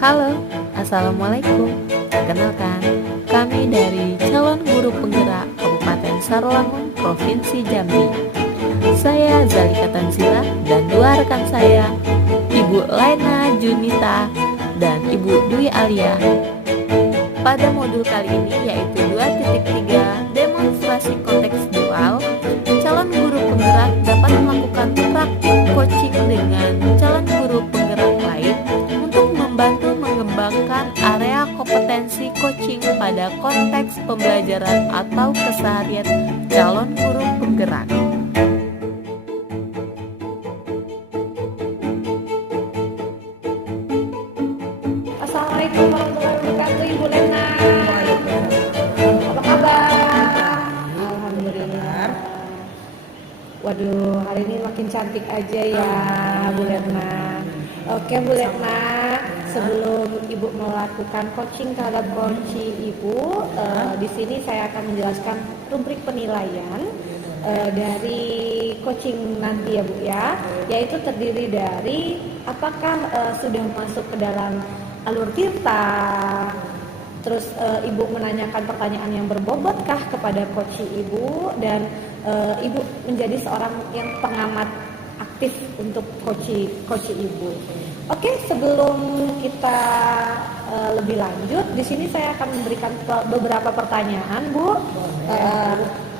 Halo, Assalamualaikum. Perkenalkan, kami dari calon guru penggerak Kabupaten Sarolangun, Provinsi Jambi. Saya Zalika Tanzila dan dua rekan saya, Ibu Lena Junita dan Ibu Dwi Alia. Pada modul kali ini yaitu 2.3 demonstrasi kontekstual, calon guru penggerak dapat melakukan praktik coaching dengan calon guru penggerak lain untuk membantu mengembangkan area kompetensi coaching pada konteks pembelajaran atau keseharian calon guru penggerak. Assalamualaikum warahmatullahi wabarakatuh, Ibu Lena. Apa kabar? Alhamdulillah. Waduh, hari ini makin cantik aja ya, Bu Lena. Oke, Bu Lena, sebelum Ibu melakukan coaching terhadap coaching Ibu, di sini saya akan menjelaskan rubrik penilaian dari coaching nanti ya Bu ya, yaitu terdiri dari apakah sudah masuk ke dalam alur tirta, terus Ibu menanyakan pertanyaan yang berbobotkah kepada coach Ibu, dan Ibu menjadi seorang yang pengamat aktif untuk coach Ibu. Oke, sebelum kita lebih lanjut, di sini saya akan memberikan beberapa pertanyaan Bu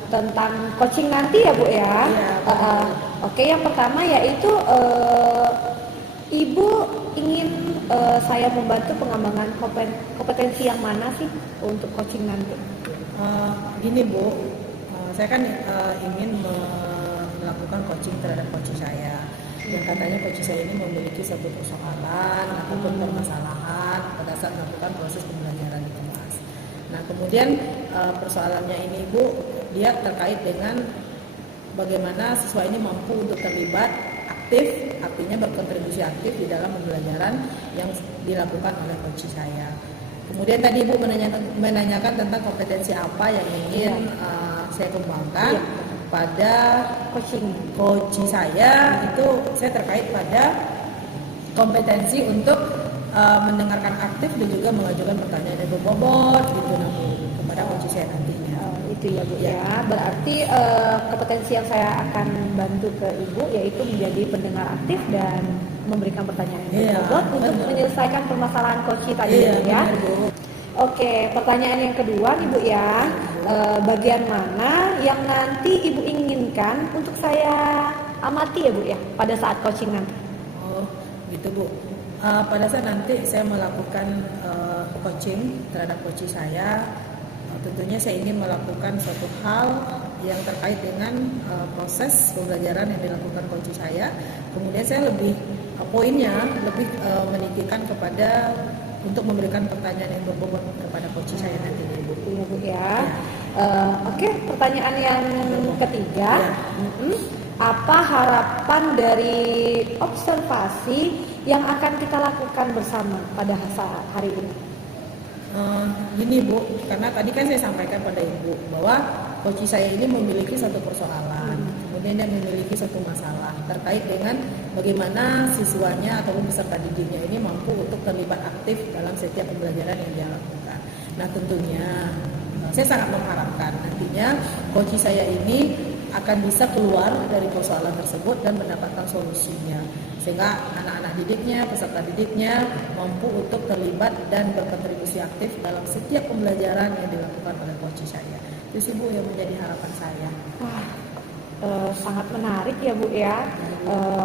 tentang coaching nanti ya Bu ya. Oke, yang pertama yaitu Ibu ingin saya membantu pengembangan kompetensi yang mana sih untuk coaching nanti? Gini Bu, saya kan ingin melakukan coaching terhadap coach saya. Yang katanya coach saya ini memiliki satu persoalan ataupun permasalahan pada saat melakukan proses pembelajaran di kelas. Nah kemudian persoalannya ini Bu, dia terkait dengan bagaimana siswa ini mampu untuk terlibat aktif, artinya berkontribusi aktif di dalam pembelajaran yang dilakukan oleh coach saya. Kemudian tadi Ibu menanyakan tentang kompetensi apa yang ingin saya kembangkan pada coach saya. Itu saya terkait pada kompetensi untuk mendengarkan aktif dan juga mengajukan pertanyaan yang berbobot gitu kepada coach saya nantinya. Itu ya Bu ya. Berarti kompetensi yang saya akan bantu ke Ibu yaitu menjadi pendengar aktif dan memberikan pertanyaan yang berbobot untuk menyelesaikan permasalahan coach tadi ya. Oke, pertanyaan yang kedua nih Bu ya. Bagian mana yang nanti Ibu inginkan untuk saya amati ya Bu ya pada saat coaching nanti? Oh, gitu Bu. Pada saat nanti saya melakukan coaching terhadap coach saya, tentunya saya ingin melakukan suatu hal yang terkait dengan proses pembelajaran yang dilakukan coach saya. Kemudian saya lebih poinnya lebih menikirkan kepada untuk memberikan pertanyaan yang berbobot kepada coach saya nanti Bu. Iya Bu ya. Oke, pertanyaan yang ketiga. Apa harapan dari observasi yang akan kita lakukan bersama pada saat hari ini? Gini Bu, karena tadi kan saya sampaikan pada Ibu bahwa coach saya ini memiliki satu persoalan, kemudian dia memiliki satu masalah terkait dengan bagaimana siswanya ataupun peserta didiknya ini mampu untuk terlibat aktif dalam setiap pembelajaran yang dia lakukan. Nah tentunya saya sangat mengharapkan nantinya coach saya ini akan bisa keluar dari persoalan tersebut dan mendapatkan solusinya, sehingga anak-anak didiknya, peserta didiknya mampu untuk terlibat dan berkontribusi aktif dalam setiap pembelajaran yang dilakukan oleh coach saya. Itu sih Bu yang menjadi harapan saya. Wah, sangat menarik ya Bu ya.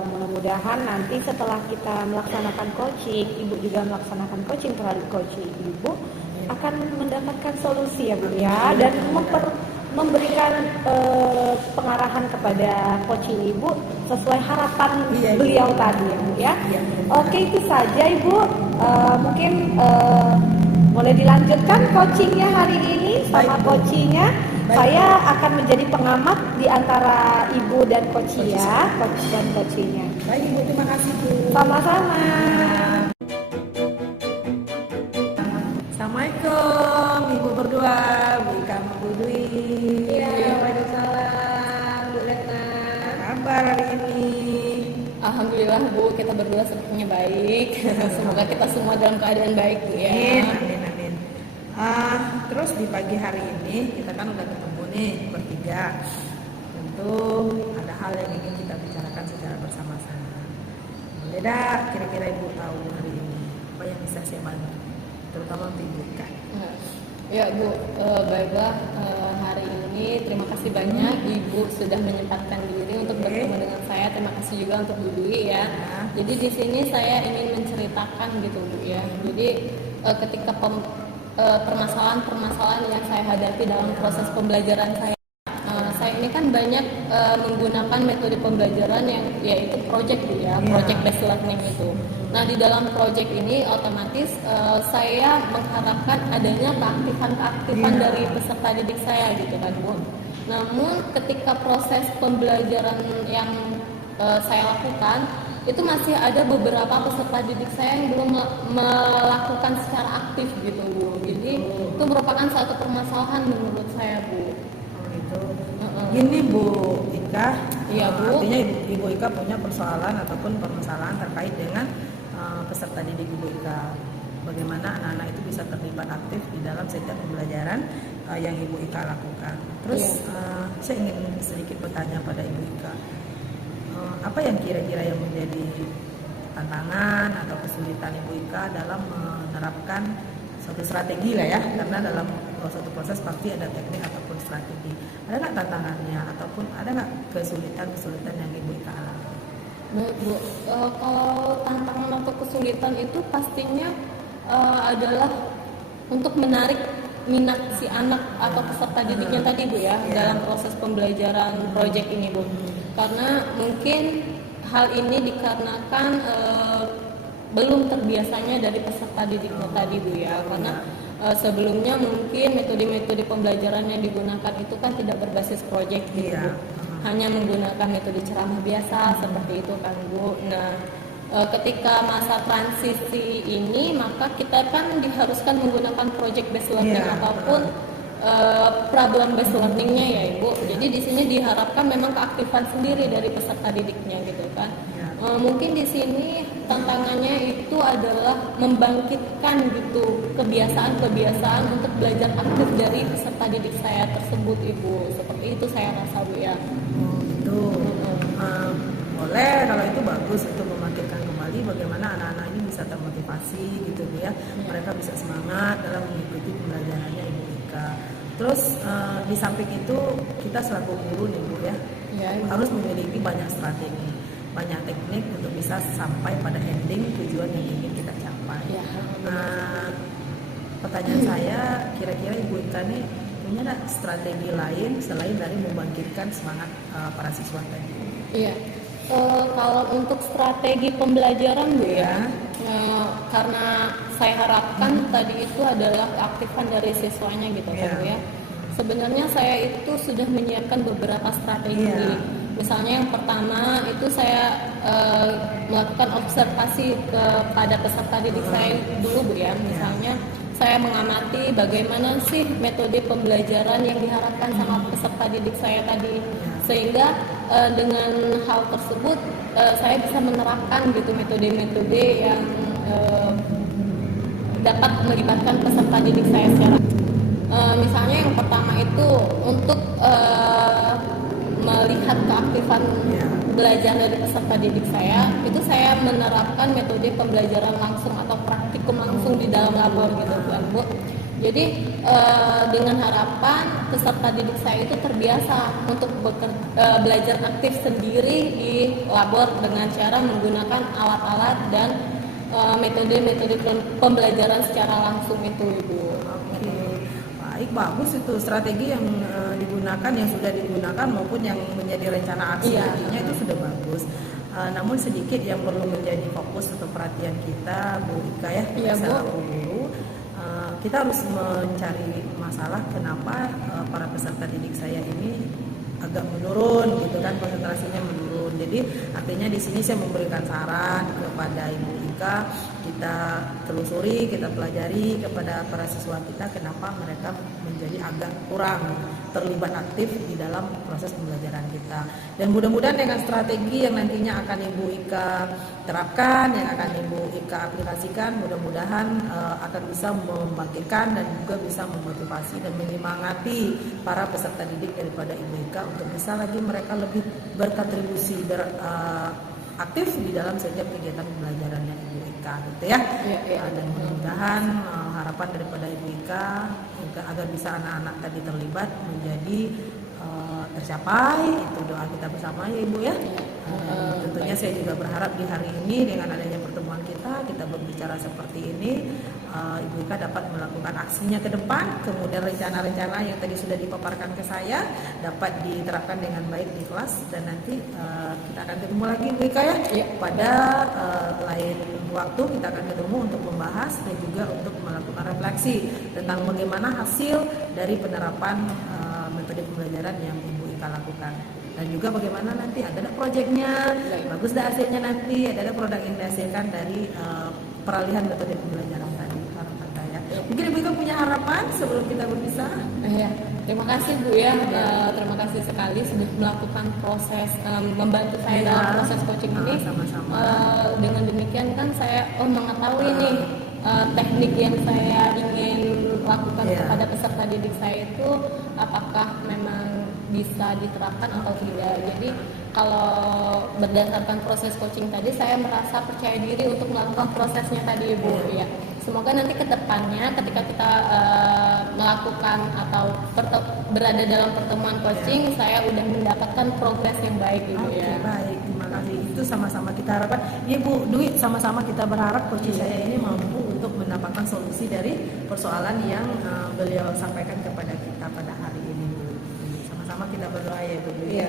Mudah-mudahan nanti setelah kita melaksanakan coaching, Ibu juga melaksanakan coaching terhadap coach Ibu akan mendapatkan solusi ya Bu ya, dan memberikan pengarahan kepada coaching Ibu sesuai harapan beliau tadi ya Bu ya. Oke, itu saja Ibu. Mungkin boleh dilanjutkan coachingnya hari ini sama coachingnya. Saya akan menjadi pengamat di antara Ibu dan coach ya, coach dan coachingnya. Baik Ibu, terima kasih Bu. Sama-sama. Assalamualaikum Ibu berdua, Bu Ika, Bu Dwi. Iya, waalaikumsalam Bu Lena. Kabar hari ini? Alhamdulillah Bu, kita berdua sepertinya baik. Semoga kita semua dalam keadaan baik Bu ya. Amin, amin, amin. Terus di pagi hari ini kita kan udah ketemu nih bertiga. Tentu ada hal yang ingin kita bicarakan secara bersama-sama. Boleh dah kira-kira Ibu tahu hari ini apa yang bisa saya bantu, terutama untuk Ibu Ika. Ya Bu, baiklah, hari ini terima kasih banyak Ibu sudah menyempatkan diri untuk bertemu dengan saya. Terima kasih juga untuk Bu Dwi ya. Jadi di sini saya ingin menceritakan gitu Bu ya. Jadi ketika permasalahan-permasalahan yang saya hadapi dalam proses pembelajaran saya ini kan banyak menggunakan metode pembelajaran yang yaitu project Bu ya, project based learning itu. Nah di dalam project ini otomatis saya mengharapkan adanya keaktifan dari peserta didik saya gitu kan Bu. Namun ketika proses pembelajaran yang saya lakukan itu masih ada beberapa peserta didik saya yang belum melakukan secara aktif gitu Bu. Jadi itu merupakan satu permasalahan menurut saya Bu. Gitu. Gini Bu Ika, Iya Bu. artinya Ibu Ika punya persoalan ataupun permasalahan terkait dengan peserta didik Ibu Ika. Bagaimana anak-anak itu bisa terlibat aktif di dalam setiap pembelajaran yang Ibu Ika lakukan. Terus saya ingin sedikit bertanya pada Ibu Ika, apa yang kira-kira yang menjadi tantangan atau kesulitan Ibu Ika dalam menerapkan suatu strategi lah ya, karena dalam suatu proses pasti ada teknik ataupun strategi. Ada nggak tantangannya ataupun ada nggak kesulitan yang Ibu Ika alami? Bu, kalau tantangan atau kesulitan itu pastinya adalah untuk menarik minat si anak atau peserta didiknya tadi Bu ya, dalam proses pembelajaran proyek ini Bu. Karena mungkin hal ini dikarenakan belum terbiasanya dari peserta didiknya tadi Bu ya, karena sebelumnya mungkin metode-metode pembelajaran yang digunakan itu kan tidak berbasis proyek gitu Bu. Hanya menggunakan metode ceramah biasa seperti itu kan Bu. Nah ketika masa transisi ini maka kita kan diharuskan menggunakan project based learning ataupun problem based learningnya ya Ibu. Jadi di sini diharapkan memang keaktifan sendiri dari peserta didiknya gitu kan. Mungkin di sini tantangannya itu adalah membangkitkan gitu kebiasaan-kebiasaan untuk belajar aktif dari peserta didik saya tersebut Ibu. Seperti itu saya rasa Bu ya. Itu boleh, kalau itu bagus untuk membangkitkan kembali bagaimana anak-anak ini bisa termotivasi gitu Bu ya. Mereka bisa semangat dalam mengikuti pembelajarannya Ibu Ika. Terus di samping itu kita selaku guru nih Bu ya, harus memiliki banyak strategi, banyak teknik untuk bisa sampai pada ending tujuan yang ingin kita capai. Pertanyaan saya, kira-kira Ibu Ika nih punya nggak strategi lain selain dari membangkitkan semangat para siswa tadi? Iya. Kalau untuk strategi pembelajaran Bu ya, karena saya harapkan tadi itu adalah keaktifan dari siswanya gitu kan Bu ya. Sebenarnya saya itu sudah menyiapkan beberapa strategi. Misalnya yang pertama itu saya melakukan observasi kepada peserta didik saya dulu Bu ya. Misalnya saya mengamati bagaimana sih metode pembelajaran yang diharapkan sama peserta didik saya tadi, sehingga dengan hal tersebut saya bisa menerapkan gitu metode-metode yang dapat melibatkan peserta didik saya secara misalnya yang pertama itu untuk melihat keaktifan belajar dari peserta didik saya, itu saya menerapkan metode pembelajaran langsung atau praktikum langsung di dalam labor gitu Bu. Jadi dengan harapan peserta didik saya itu terbiasa untuk belajar aktif sendiri di labor dengan cara menggunakan alat-alat dan metode-metode pembelajaran secara langsung itu Ibu. Baik, bagus itu strategi yang digunakan, yang sudah digunakan maupun yang menjadi rencana aksi nantinya itu sudah bagus. Namun sedikit yang perlu menjadi fokus atau perhatian kita Bu Ika ya, selaku guru, kita harus mencari masalah kenapa para peserta didik saya ini agak menurun gitu kan, konsentrasinya menurun. Jadi artinya di sini saya memberikan saran kepada Ibu Ika, kita telusuri, kita pelajari kepada para siswa kita kenapa mereka menjadi agak kurang terlibat aktif di dalam proses pembelajaran kita. Dan mudah-mudahan dengan strategi yang nantinya akan Ibu Ika terapkan, yang akan Ibu Ika aplikasikan, mudah-mudahan akan bisa membangkitkan dan juga bisa memotivasi dan menyemangati para peserta didik daripada Ibu Ika untuk bisa lagi mereka lebih berkontribusi aktif di dalam setiap kegiatan pembelajarannya Ibu Ika gitu ya. Dan mudah-mudahan harapan daripada Ibu Ika agar bisa anak-anak tadi terlibat menjadi tercapai, itu doa kita bersama ya Ibu ya. Tentunya saya juga berharap di hari ini dengan adanya pertemuan kita berbicara seperti ini, Ibu Ika dapat melakukan aksinya ke depan, kemudian rencana-rencana yang tadi sudah dipaparkan ke saya dapat diterapkan dengan baik di kelas, dan nanti kita akan ketemu lagi Ibu Ika ya. Pada lain waktu kita akan ketemu untuk membahas dan juga untuk melakukan refleksi tentang bagaimana hasil dari penerapan metode pembelajaran yang Ibu Ika lakukan, dan juga bagaimana nanti ada proyeknya bagus dah hasilnya, nanti ada produk yang dihasilkan dari peralihan metode pembelajaran tadi. Harapan saya mungkin Ibu Ika punya harapan sebelum kita berpisah. Terima kasih Bu ya, terima kasih sekali sudah melakukan proses membantu saya dalam proses coaching ini. Sama-sama. Dengan demikian kan saya mengetahui nih teknik yang saya ingin lakukan kepada peserta didik saya itu apakah memang bisa diterapkan atau tidak. Jadi kalau berdasarkan proses coaching tadi saya merasa percaya diri untuk melakukan prosesnya tadi Ibu ya. Semoga nanti ke depannya ketika kita melakukan atau berada dalam pertemuan coaching saya udah mendapatkan progres yang baik Ibu ya. Baik, terima kasih. Itu sama-sama kita harapkan. Ya Bu Dwi, sama-sama kita berharap coaching saya ini mampu untuk mendapatkan solusi dari persoalan yang beliau sampaikan kepada kita pada hari ini. Sama-sama kita berdoa ya Bu Dwi.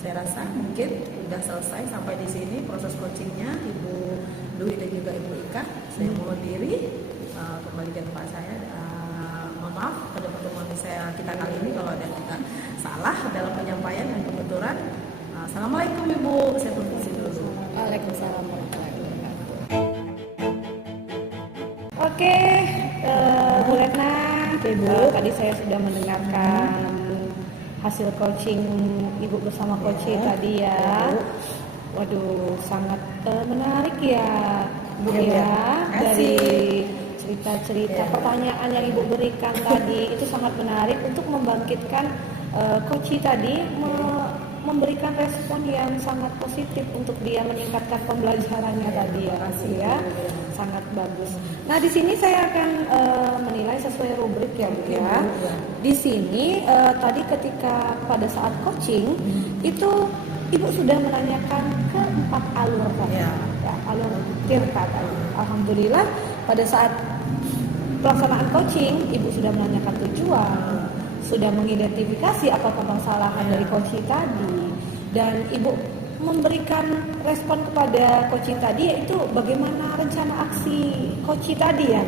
Saya rasa mungkin sudah selesai sampai di sini proses coachingnya Ibu Dwi dan juga Ibu Ika. Saya mohon diri kembali ke tempat saya. Mohon maaf pada pertemuan kita kali ini kalau ada kita salah dalam penyampaian dan penuturan. Assalamualaikum Ibu, saya permisi dulu. Waalaikumsalam warahmatullahi wabarakatuh. Oke, Bu Retna, Ibu, tadi saya sudah mendengarkan hasil coaching Ibu bersama coaching tadi ya. Waduh, sangat menarik ya Bu ya, dari cerita-cerita pertanyaan yang Ibu berikan tadi itu sangat menarik untuk membangkitkan coaching tadi memberikan respon yang sangat positif untuk dia meningkatkan pembelajarannya tadi ya, sangat bagus. Nah di sini saya akan menilai sesuai rubrik ya Bu ya. Di sini tadi ketika pada saat coaching itu Ibu sudah menanyakan ke 4 alur tadi, ya, alur tirta tadi. Alhamdulillah pada saat pelaksanaan coaching Ibu sudah menanyakan tujuan, sudah mengidentifikasi apa permasalahan dari coaching tadi, dan Ibu memberikan respon kepada coaching tadi yaitu bagaimana rencana aksi coaching tadi ya,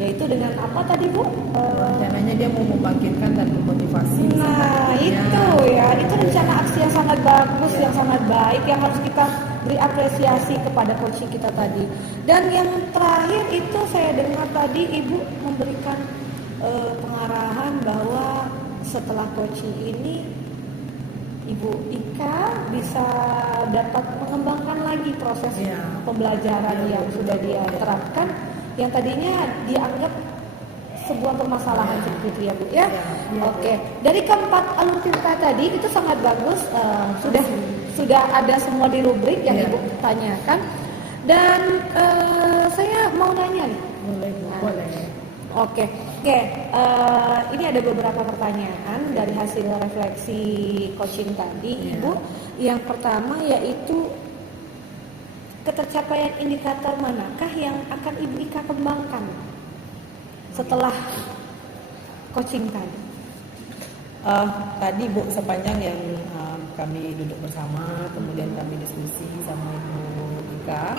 yaitu dengan apa tadi Bu? Rencananya dia mau membangkitkan dan memotivasi. Nah itu ya, itu rencana aksi yang sangat bagus, yang sangat baik, yang harus kita beri apresiasi kepada coaching kita tadi. Dan yang terakhir itu saya dengar tadi Ibu memberikan pengarahan bahwa setelah coaching ini Ibu Ika bisa dapat mengembangkan lagi proses pembelajaran yang sudah dia terapkan, yang tadinya dianggap sebuah permasalahan seperti itu ya Bu ya. Oke, dari keempat alur cerita tadi itu sangat bagus, sudah ada semua di rubrik yang Ibu tanyakan, dan saya mau nanya nih. Boleh. Oke, ini ada beberapa pertanyaan dari hasil refleksi coaching tadi Ibu. Yang pertama yaitu ketercapaian indikator manakah yang akan Ibu Ika kembangkan setelah coaching tadi? Tadi Bu, sepanjang yang kami duduk bersama, kemudian kami diskusi sama Ibu Ika,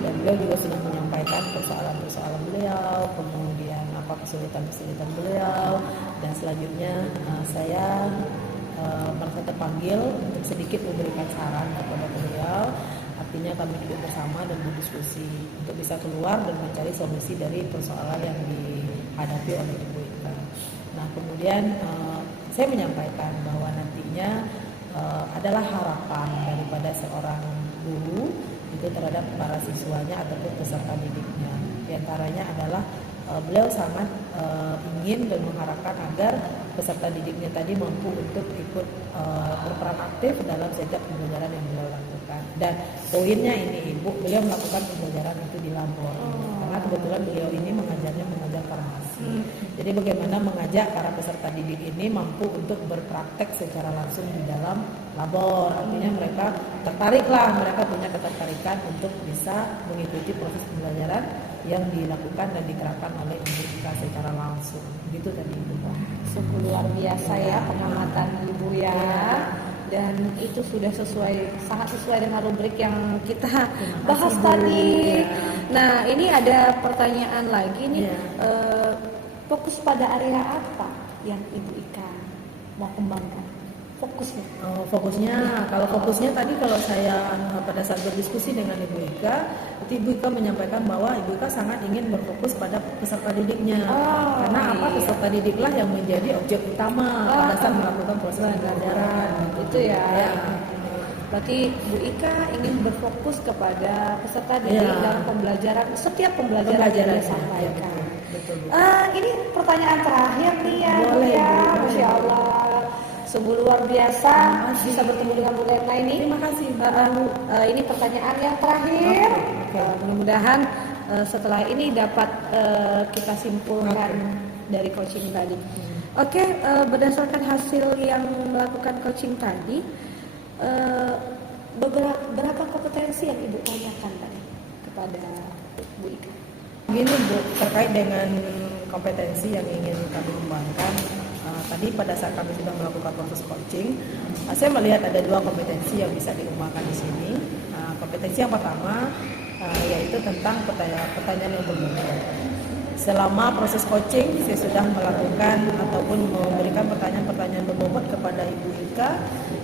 dan beliau juga sudah menyampaikan persoalan-persoalan beliau, kemudian apa kesulitan-kesulitan beliau, dan selanjutnya saya merasa terpanggil untuk sedikit memberikan saran kepada beliau artinya kami duduk bersama dan berdiskusi untuk bisa keluar dan mencari solusi dari persoalan yang dihadapi oleh Ibu Ika. Nah kemudian saya menyampaikan bahwa nantinya adalah harapan daripada seorang guru itu terhadap para siswanya ataupun peserta didiknya. Di antaranya adalah beliau sangat ingin dan mengharapkan agar peserta didiknya tadi mampu untuk ikut berperan aktif dalam setiap pembelajaran yang beliau lakukan. Dan poinnya ini Ibu, beliau melakukan pembelajaran itu di labor. Karena kebetulan beliau ini mengajar farmasi. Jadi bagaimana mengajak para peserta didik ini mampu untuk berpraktek secara langsung di dalam labor. Artinya mereka mereka punya ketertarikan untuk bisa mengikuti proses pembelajaran yang dilakukan dan diterapkan oleh Ibu Ika secara langsung. Gitu tadi Ibu. Sungguh luar biasa ya pengamatan Ibu ya. Dan itu sudah sangat sesuai dengan rubrik yang kita bahas tadi. Nah ini ada pertanyaan lagi nih, fokus pada area apa yang Ibu Ika mau kembangkan? Fokusnya tadi kalau saya pada saat berdiskusi dengan Ibu Ika, itu Ibu Ika menyampaikan bahwa Ibu Ika sangat ingin berfokus pada peserta didiknya. Karena peserta didiklah yang menjadi objek utama pada saat melakukan proses pembelajaran. Itu ya. Berarti Bu Ika ingin berfokus kepada peserta didik dalam pembelajaran, setiap pembelajaran yang disampaikan. Betul. Ini pertanyaan terakhir nih ya. Boleh, ya. Bu. Masya Allah. Sungguh luar biasa bisa bertemu dengan Bu Retna ini. Terima kasih. Ini pertanyaan yang terakhir. Mudah-mudahan setelah ini dapat kita simpulkan dari coaching tadi. Berdasarkan hasil yang melakukan coaching tadi, berapa kompetensi yang Ibu tanyakan tadi kepada Bu Ika? Begini Bu, terkait dengan kompetensi yang ingin kami kembangkan. Tadi pada saat kami sudah melakukan proses coaching, saya melihat ada 2 kompetensi yang bisa dikembangkan di sini. Kompetensi yang pertama yaitu tentang pertanyaan yang berbobot. Selama proses coaching, saya sudah melakukan ataupun memberikan pertanyaan-pertanyaan berbobot kepada Ibu Ika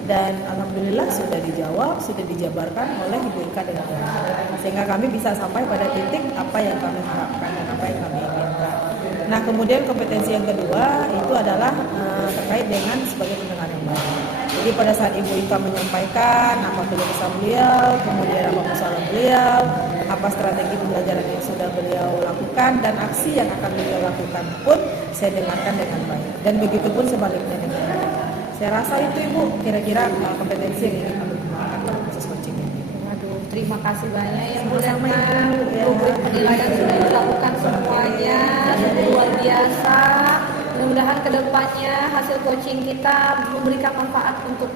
dan alhamdulillah sudah dijawab, sudah dijabarkan oleh Ibu Ika dengan benar. Sehingga kami bisa sampai pada titik apa yang kami harapkan dan apa yang kami inginkan. Nah, kemudian kompetensi yang kedua itu adalah terkait dengan sebagai pendengar yang baik. Jadi pada saat Ibu Ika menyampaikan apa keluh kesah beliau, kemudian apa persoalan beliau, apa strategi pembelajaran yang sudah beliau lakukan dan aksi yang akan beliau lakukan pun saya dengarkan dengan baik. Dan begitu pun sebaliknya dengan baik. Saya rasa itu Ibu kira-kira kompetensi yang ingin kami kembangkan dalam proses coaching ini. Terima kasih banyak ya Bu Sama-sama, Retna. Ibu. Rubrik penilaian sudah dilakukan semuanya, luar biasa. Mudah-mudahan kedepannya hasil coaching kita memberikan manfaat untuk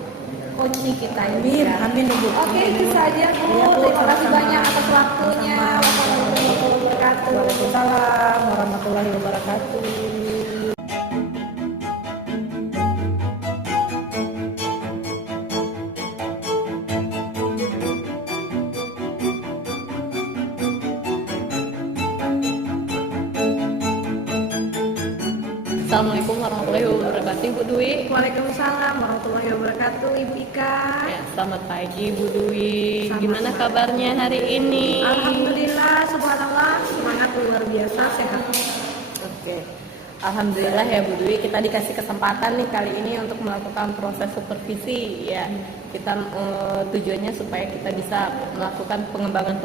coaching kita ini. Amin Ibu. Oke, itu saja Bu. Iya, Bu. Terima kasih Sama-sama. banyak atas waktunya. Wassalamualaikum warahmatullahi wabarakatuh. Waalaikumsalam warahmatullahi wabarakatuh. Assalamualaikum warahmatullahi wabarakatuh, Ibu Dwi. Waalaikumsalam warahmatullahi wabarakatuh, Ibu Ika. Ya, selamat pagi, Bu Dwi. Gimana kabarnya hari ini? Alhamdulillah, subhanallah, semangat luar biasa, sehat. Oke. Alhamdulillah ya Bu Dwi, kita dikasih kesempatan nih kali ini untuk melakukan proses supervisi ya. Kita tujuannya supaya kita bisa melakukan pengembangan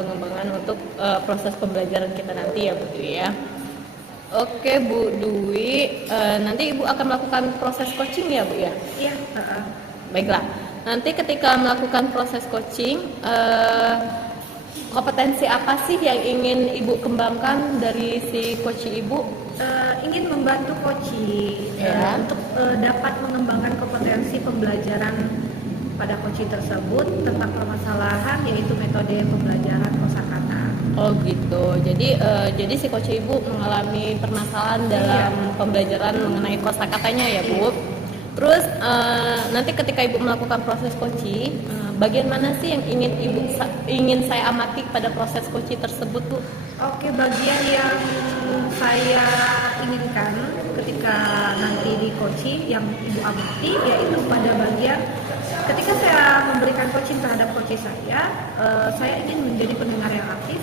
untuk proses pembelajaran kita nanti ya Bu Dwi ya. Oke Bu Dwi, nanti Ibu akan melakukan proses coaching ya Bu ya? Iya. Baiklah, nanti ketika melakukan proses coaching, kompetensi apa sih yang ingin Ibu kembangkan dari si coach Ibu? Ingin membantu coaching untuk dapat mengembangkan kompetensi pembelajaran pada coaching tersebut tentang permasalahan yaitu metode pembelajaran kosakata. Oh gitu. Jadi si coach Ibu mengalami permasalahan dalam pembelajaran mengenai kosakatanya ya Bu. Terus nanti ketika Ibu melakukan proses coaching, bagian mana sih yang ingin saya amati pada proses coaching tersebut Bu? Oke, bagian yang saya inginkan ketika nanti di coaching yang Ibu amati yaitu pada bagian ketika saya memberikan coaching terhadap coach saya ingin menjadi pendengar yang aktif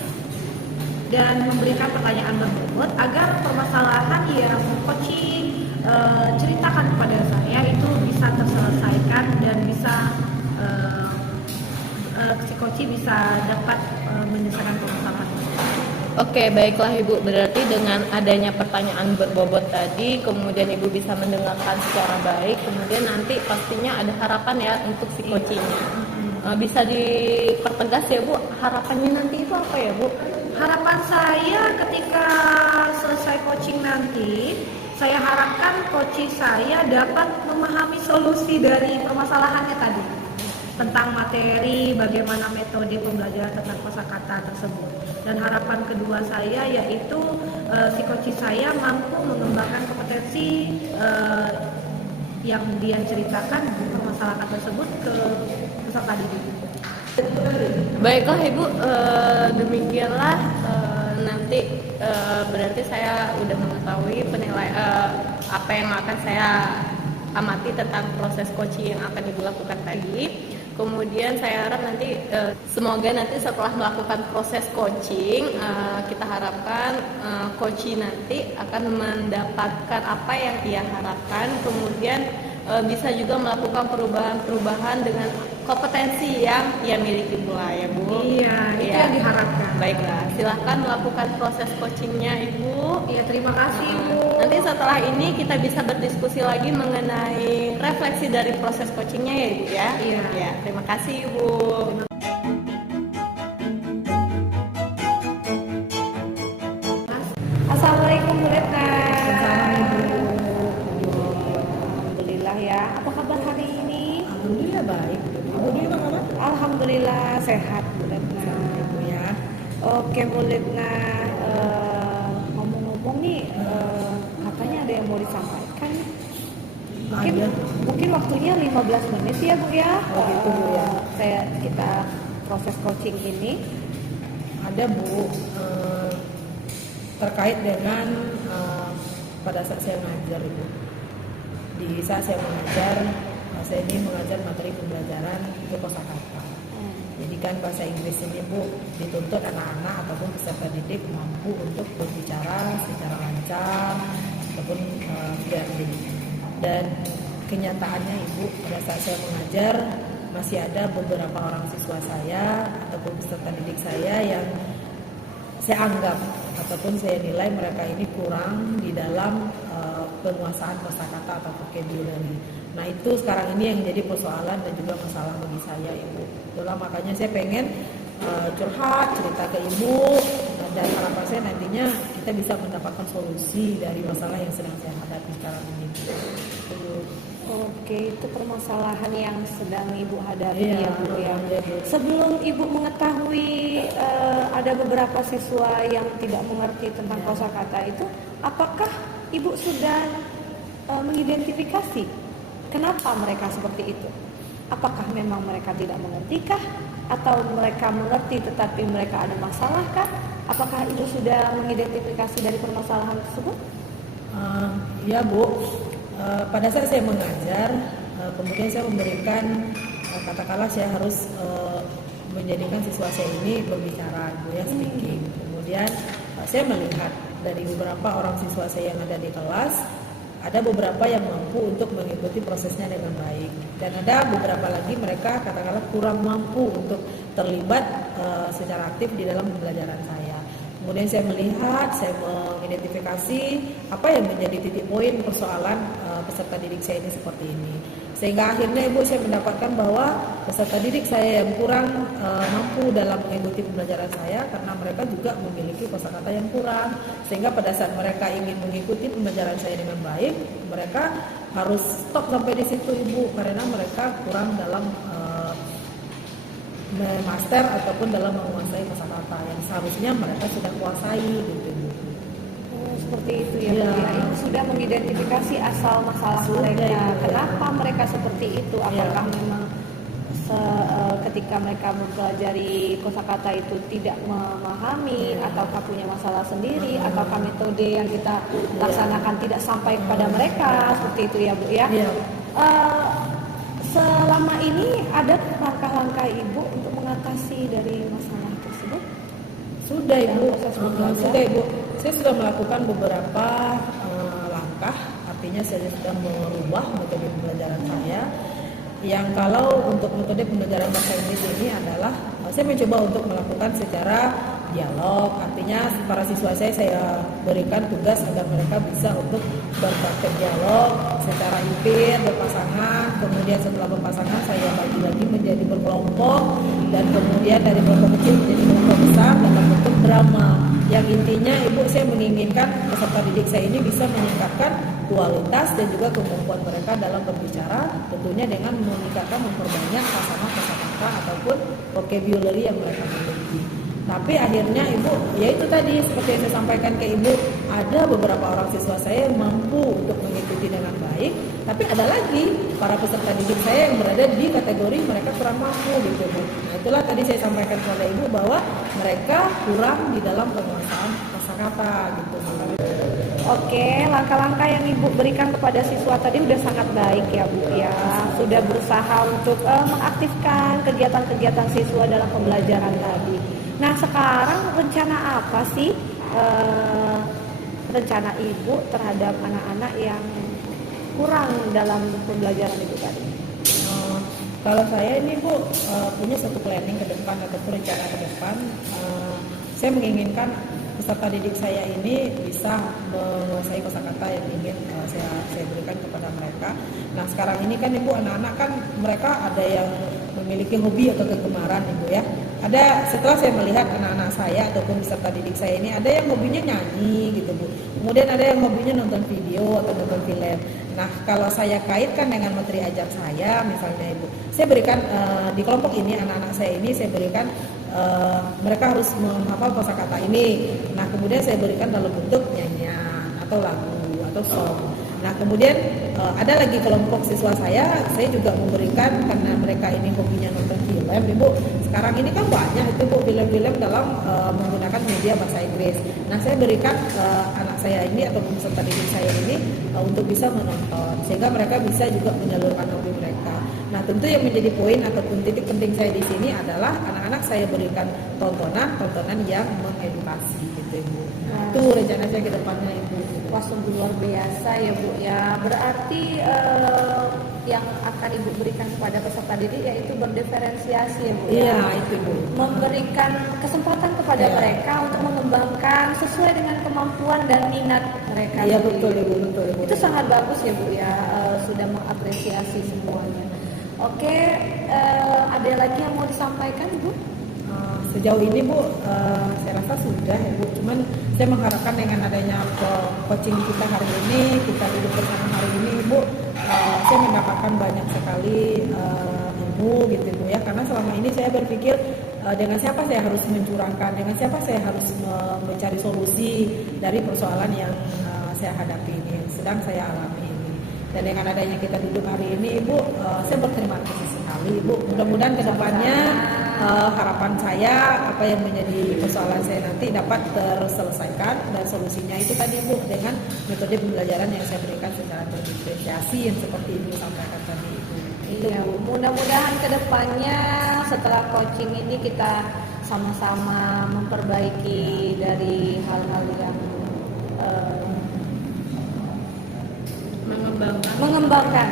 dan memberikan pertanyaan berbobot agar permasalahan yang coaching ceritakan kepada saya itu bisa terselesaikan dan bisa si coaching bisa dapat menyelesaikan permasalahan. Oke, baiklah Ibu. Berarti dengan adanya pertanyaan berbobot tadi, kemudian Ibu bisa mendengarkan secara baik, kemudian nanti pastinya ada harapan ya untuk si coachingnya. Bisa dipertegas ya Bu, harapannya nanti itu apa ya Bu? Harapan saya ketika selesai coaching nanti, saya harapkan coaching saya dapat memahami solusi dari permasalahannya tadi. Tentang materi, bagaimana metode pembelajaran tentang kosakata tersebut. Dan harapan kedua saya yaitu si coach saya mampu mengembangkan kompetensi yang dia ceritakan di permasalahan tersebut ke peserta didik. Baiklah Ibu, demikianlah nanti berarti saya udah mengetahui apa yang akan saya amati tentang proses coaching yang akan Ibu lakukan tadi. Kemudian saya harap nanti semoga nanti setelah melakukan proses coaching kita harapkan coaching nanti akan mendapatkan apa yang ia harapkan, kemudian bisa juga melakukan perubahan-perubahan dengan kompetensi yang ia miliki pula ya Bu. Iya, itu yang diharapkan. Baiklah, silahkan melakukan proses coachingnya Ibu. Iya, terima kasih Bu. Nanti setelah ini kita bisa berdiskusi lagi mengenai refleksi dari proses coachingnya ya Ibu ya. Iya. Ya, terima kasih Ibu. Assalamualaikum Bu Retna. Alhamdulillah ya. Apa kabar hari ini? Alhamdulillah baik. Ibu gimana? Alhamdulillah sehat Bu Retna. Ibu ya. Oke Bu Retna, ngomong-ngomong nih, katanya ada yang mau disampaikan. Mungkin waktunya 15 menit ya Bu ya. Oh gitu Bu ya. Kita proses coaching ini. Ada Bu, terkait dengan pada saat saya mengajar Ibu. Di saat saya mengajar, saya ini mengajar materi pembelajaran untuk kosakata. Jadi kan bahasa Inggris ini Bu dituntut anak-anak ataupun peserta didik mampu untuk berbicara secara lancar ataupun friendly. Dan kenyataannya Ibu pada saat saya mengajar masih ada beberapa orang siswa saya ataupun peserta didik saya yang saya anggap ataupun saya nilai mereka ini kurang di dalam penguasaan kosakata atau vocabulary. Nah itu sekarang ini yang jadi persoalan dan juga masalah bagi saya Ibu. Itulah makanya saya pengen curhat, cerita ke Ibu, dan harapan saya nantinya kita bisa mendapatkan solusi dari masalah yang sedang saya hadapi sekarang ini. Oke, itu permasalahan yang sedang Ibu hadapi Iya, ya Bu ya. jadi. Sebelum Ibu mengetahui ada beberapa siswa yang tidak mengerti tentang kosakata itu, apakah Ibu sudah mengidentifikasi kenapa mereka seperti itu? Apakah memang mereka tidak mengertikah? Atau mereka mengerti tetapi mereka ada masalahkah? Apakah Ibu sudah mengidentifikasi dari permasalahan tersebut? Ya Bu, pada saat saya mengajar, kemudian saya memberikan, katakanlah saya harus menjadikan siswa saya ini berbicara, Bu ya, speaking. Kemudian saya melihat dari beberapa orang siswa saya yang ada di kelas, ada beberapa yang mampu untuk mengikuti prosesnya dengan baik, dan ada beberapa lagi mereka katakanlah kurang mampu untuk terlibat secara aktif di dalam pembelajaran saya. Kemudian saya melihat, saya mengidentifikasi apa yang menjadi titik poin persoalan peserta didik saya ini seperti ini. Sehingga akhirnya Ibu saya mendapatkan bahwa peserta didik saya yang kurang mampu dalam mengikuti pembelajaran saya karena mereka juga memiliki kosakata yang kurang. Sehingga pada saat mereka ingin mengikuti pembelajaran saya dengan baik, mereka harus stop sampai di situ Ibu, karena mereka kurang dalam master ataupun dalam menguasai kosakata yang seharusnya mereka sudah kuasai gitu. Seperti itu ya Bu ya. Ibu sudah mengidentifikasi asal masalah mereka. Kenapa mereka seperti itu? Apakah memang ketika mereka mempelajari kosakata itu tidak memahami, ataukah punya masalah sendiri, ataukah metode yang kita laksanakan tidak sampai kepada mereka? Seperti itu ya Bu ya. Selama ini ada langkah-langkah langkah-langkah Ibu untuk mengatasi dari masalah tersebut? Sudah Ibu, proses belajar. sudah Ibu. Saya sudah melakukan beberapa langkah, artinya saya sudah merubah metode pembelajaran saya. Yang kalau untuk metode pembelajaran bahasa Inggris ini adalah saya mencoba untuk melakukan secara dialog, artinya para siswa saya berikan tugas agar mereka bisa untuk berpraktek dialog secara impir, berpasangan, kemudian setelah berpasangan saya bagi lagi menjadi berkelompok, dan kemudian dari kelompok kecil menjadi kelompok besar dalam bentuk drama. Yang intinya Ibu, saya menginginkan peserta didik saya ini bisa meningkatkan kualitas dan juga kemampuan mereka dalam berbicara, tentunya dengan meningkatkan memperbanyak kosakata ataupun vocabulary yang mereka miliki. Tapi akhirnya Ibu, ya itu tadi seperti yang saya sampaikan ke Ibu, ada beberapa orang siswa saya yang mampu untuk mengikuti dengan baik, tapi ada lagi para peserta didik saya yang berada di kategori mereka kurang mampu gitu Bu. Nah, itulah tadi saya sampaikan kepada Ibu bahwa mereka kurang di dalam penguasaan kosakata gitu Bu. Oke, langkah-langkah yang Ibu berikan kepada siswa tadi sudah sangat baik ya Bu ya. Sudah berusaha untuk mengaktifkan kegiatan-kegiatan siswa dalam pembelajaran tadi. Nah, sekarang rencana apa sih rencana Ibu terhadap anak-anak yang kurang dalam pembelajaran itu tadi? Kalau saya ini Bu punya satu planning ke depan ataupun rencana ke depan. Saya menginginkan peserta didik saya ini bisa menguasai kosakata yang ingin saya berikan kepada mereka. Nah, sekarang ini kan Ibu, anak-anak kan mereka ada yang memiliki hobi atau kegemaran Ibu ya. Ada, setelah saya melihat anak-anak saya ataupun peserta didik saya ini, ada yang hobinya nyanyi gitu Bu. Kemudian ada yang hobinya nonton video atau nonton film. Nah, kalau saya kaitkan dengan materi ajar saya, misalnya Ibu, saya berikan di kelompok ini, anak-anak saya ini saya berikan mereka harus menghafal kosakata ini. Nah, kemudian saya berikan dalam bentuk nyanyian atau lagu atau song. Nah, kemudian ada lagi kelompok siswa saya juga memberikan, karena mereka ini hobinya nonton film Ibu. Sekarang ini kan banyak itu Bu film-film dalam menggunakan media bahasa Inggris. Nah, saya berikan anak saya ini atau peserta didik saya ini untuk bisa menonton, sehingga mereka bisa juga menyalurkan hobi mereka. Nah, tentu yang menjadi poin ataupun titik penting saya di sini adalah anak-anak saya berikan tontonan yang mengedukasi gitu Ibu. Nah, itu rencana saya ke depannya Ibu. Wah, sungguh luar biasa ya Bu ya. Berarti yang akan Ibu berikan kepada peserta didik yaitu berdiferensiasi ya Bu ya. Iya, itu Bu. Memberikan kesempatan kepada mereka untuk mengembangkan sesuai dengan kemampuan dan minat mereka. Iya, betul Ibu, betul Ibu. Itu sangat bagus ya Bu ya, sudah mengapresiasi semuanya. Oke, ada lagi yang mau disampaikan Bu? Sejauh ini Bu, saya rasa sudah ya Bu. Cuman saya mengharapkan dengan adanya coaching kita hari ini, kita duduk bersama hari ini Bu, saya mendapatkan banyak sekali ilmu gitu Bu ya. Karena selama ini saya berpikir dengan siapa saya harus mencurahkan, dengan siapa saya harus mencari solusi dari persoalan yang saya hadapi ini, yang sedang saya alami ini. Dan dengan adanya kita duduk hari ini Ibu, saya berterima kasih sekali Ibu. Mudah-mudahan kedepannya harapan saya apa yang menjadi persoalan saya nanti dapat terselesaikan, dan solusinya itu tadi Bu dengan metode pembelajaran yang saya berikan secara berdiferensiasi yang seperti Ibu sampaikan tadi Ibu. Iya, mudah-mudahan kedepannya setelah coaching ini kita sama-sama memperbaiki dari hal-hal yang mengembangkan.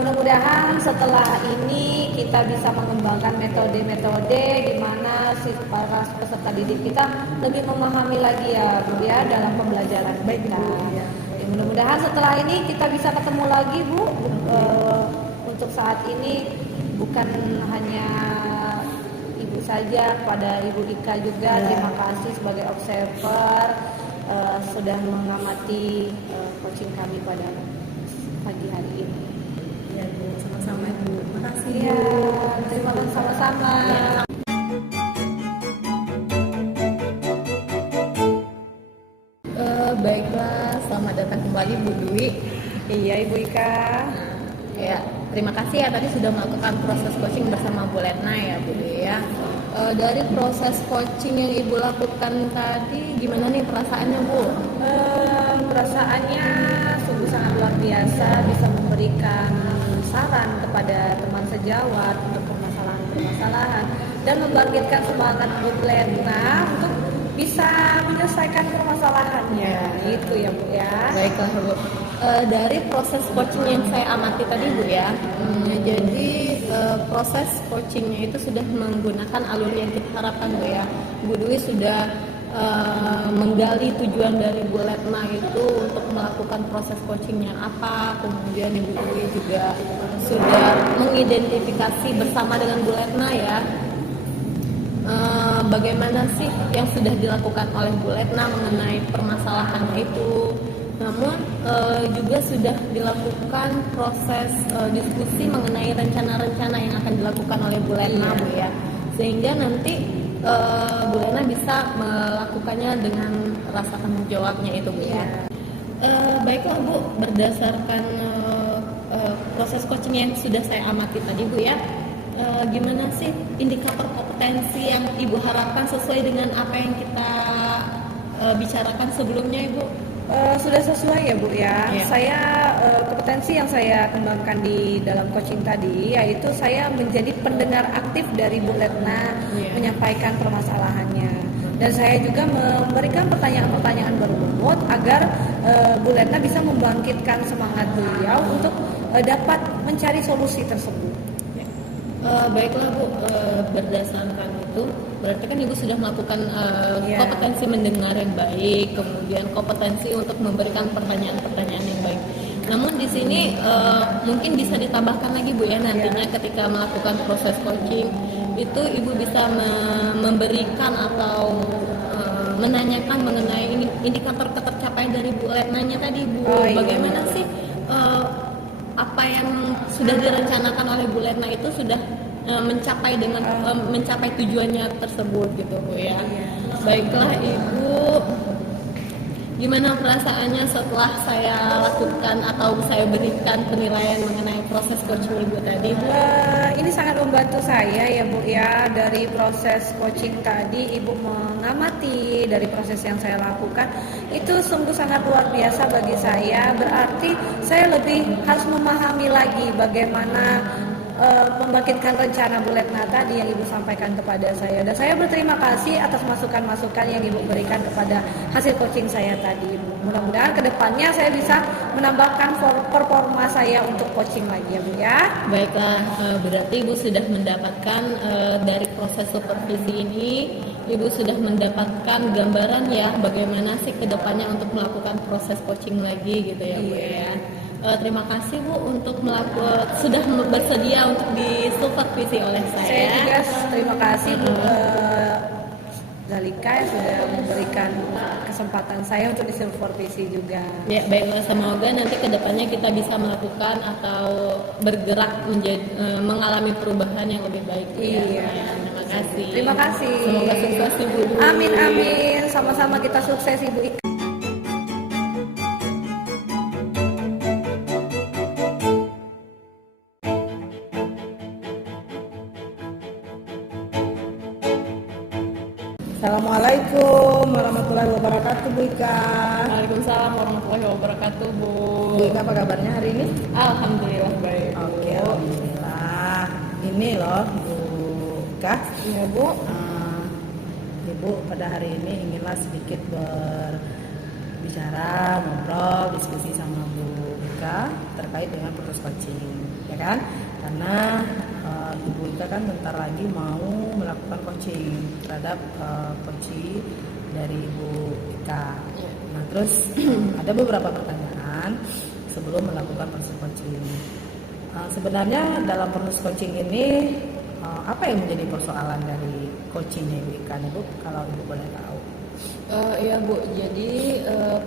Mudah-mudahan setelah ini kita bisa mengembangkan metode-metode di mana si para peserta didik kita lebih memahami lagi ya Bu ya dalam pembelajaran kita. Ya, mudah-mudahan setelah ini kita bisa ketemu lagi Bu. Untuk saat ini bukan hanya Ibu saja, pada Ibu Ika juga terima kasih sebagai observer sudah mengamati coaching kami pada pagi hari ini. Ya Bu, sama-sama Bu. Terima kasih Bu. Ya, terima kasih sama-sama. Baiklah, selamat datang kembali Bu Dwi. Iya Ibu Ika. Ya, terima kasih ya tadi sudah melakukan proses coaching bersama Bu Letna ya Bu Dwi ya. Dari proses coaching yang Ibu lakukan tadi, gimana nih perasaannya Bu? Perasaannya sungguh sangat luar biasa, bisa memberikan saran kepada teman menjawab untuk permasalahan-permasalahan dan membangkitkan semangat Bu Glenna untuk bisa menyelesaikan permasalahannya. Itu ya Bu ya. Baiklah Bu. Dari proses coaching yang saya amati tadi Bu ya, jadi proses coachingnya itu sudah menggunakan alur yang kita harapkan Bu ya. Bu Dwi sudah menggali tujuan dari Bu Letna itu untuk melakukan proses coachingnya apa, kemudian Ibu Dwi juga sudah mengidentifikasi bersama dengan Bu Letna ya, bagaimana sih yang sudah dilakukan oleh Bu Letna mengenai permasalahan itu. Namun juga sudah dilakukan proses diskusi mengenai rencana-rencana yang akan dilakukan oleh Bu Letna Bu ya, sehingga nanti Bu Letna bisa melakukannya dengan rasa tanggung jawabnya itu Bu ya. Baiklah Bu, berdasarkan proses coaching yang sudah saya amati tadi Bu ya, gimana sih indikator kompetensi yang Ibu harapkan sesuai dengan apa yang kita bicarakan sebelumnya Ibu? Sudah sesuai ya Bu ya. Iya. Saya kompetensi yang saya kembangkan di dalam coaching tadi yaitu saya menjadi pendengar aktif dari Bu Letna, menyampaikan permasalahannya, dan saya juga memberikan pertanyaan-pertanyaan berbobot agar Bu Letna bisa membangkitkan semangat beliau untuk dapat mencari solusi tersebut. Baiklah Bu, berdasarkan itu berarti kan Ibu sudah melakukan kompetensi mendengar yang baik, kemudian kompetensi untuk memberikan pertanyaan-pertanyaan yang baik. Namun di sini mungkin bisa ditambahkan lagi Bu ya, nantinya ketika melakukan proses coaching itu Ibu bisa memberikan atau menanyakan mengenai indikator ketercapaian dari Bu Letnanya tadi Bu. Bagaimana sih apa yang sudah direncanakan oleh Bu Letna itu sudah mencapai dengan mencapai tujuannya tersebut gitu Bu ya. Baiklah Ibu, gimana perasaannya setelah saya lakukan atau saya berikan penilaian mengenai proses coaching Ibu tadi Bu? Ini sangat membantu saya ya Bu ya. Dari proses coaching tadi Ibu mengamati dari proses yang saya lakukan, itu sungguh sangat luar biasa bagi saya. Berarti saya lebih harus memahami lagi bagaimana membangkitkan rencana Bu Letna tadi yang Ibu sampaikan kepada saya, dan saya berterima kasih atas masukan-masukan yang Ibu berikan kepada hasil coaching saya tadi. Mudah-mudahan kedepannya saya bisa menambahkan performa saya untuk coaching lagi ya Bu ya. Baiklah, berarti Ibu sudah mendapatkan dari proses supervisi ini, Ibu sudah mendapatkan gambaran ya bagaimana sih kedepannya untuk melakukan proses coaching lagi gitu ya Bu ya. Terima kasih Bu untuk sudah bersedia untuk disupervisi oleh saya. Saya juga terima kasih Bu Zalika yang sudah memberikan kesempatan saya untuk disupervisi juga. Ya, baiklah, semoga nanti kedepannya kita bisa melakukan atau bergerak menjadi mengalami perubahan yang lebih baik. Iya. Ya. Terima kasih. Terima kasih. Semoga sukses Ibu. Amin amin. Sama-sama kita sukses Ibu Ika. Assalamualaikum warahmatullahi wabarakatuh Bu Ika. Waalaikumsalam warahmatullahi wabarakatuh Bu. Bu Ika apa kabarnya hari ini? Alhamdulillah baik. Oke, alhamdulillah. Ini loh Bu Ika. Iya Bu. Ibu pada hari ini inginlah sedikit berbicara, ngobrol, diskusi sama Bu Ika terkait dengan proses coaching, ya kan? Karena Ibu Ika kan bentar lagi mau melakukan coaching terhadap coaching dari Ibu Ika. Nah terus ada beberapa pertanyaan sebelum melakukan proses coaching. Sebenarnya dalam proses coaching ini apa yang menjadi persoalan dari coachingnya Ibu Ika, Ibu kalau Ibu boleh tahu? Iya Bu, jadi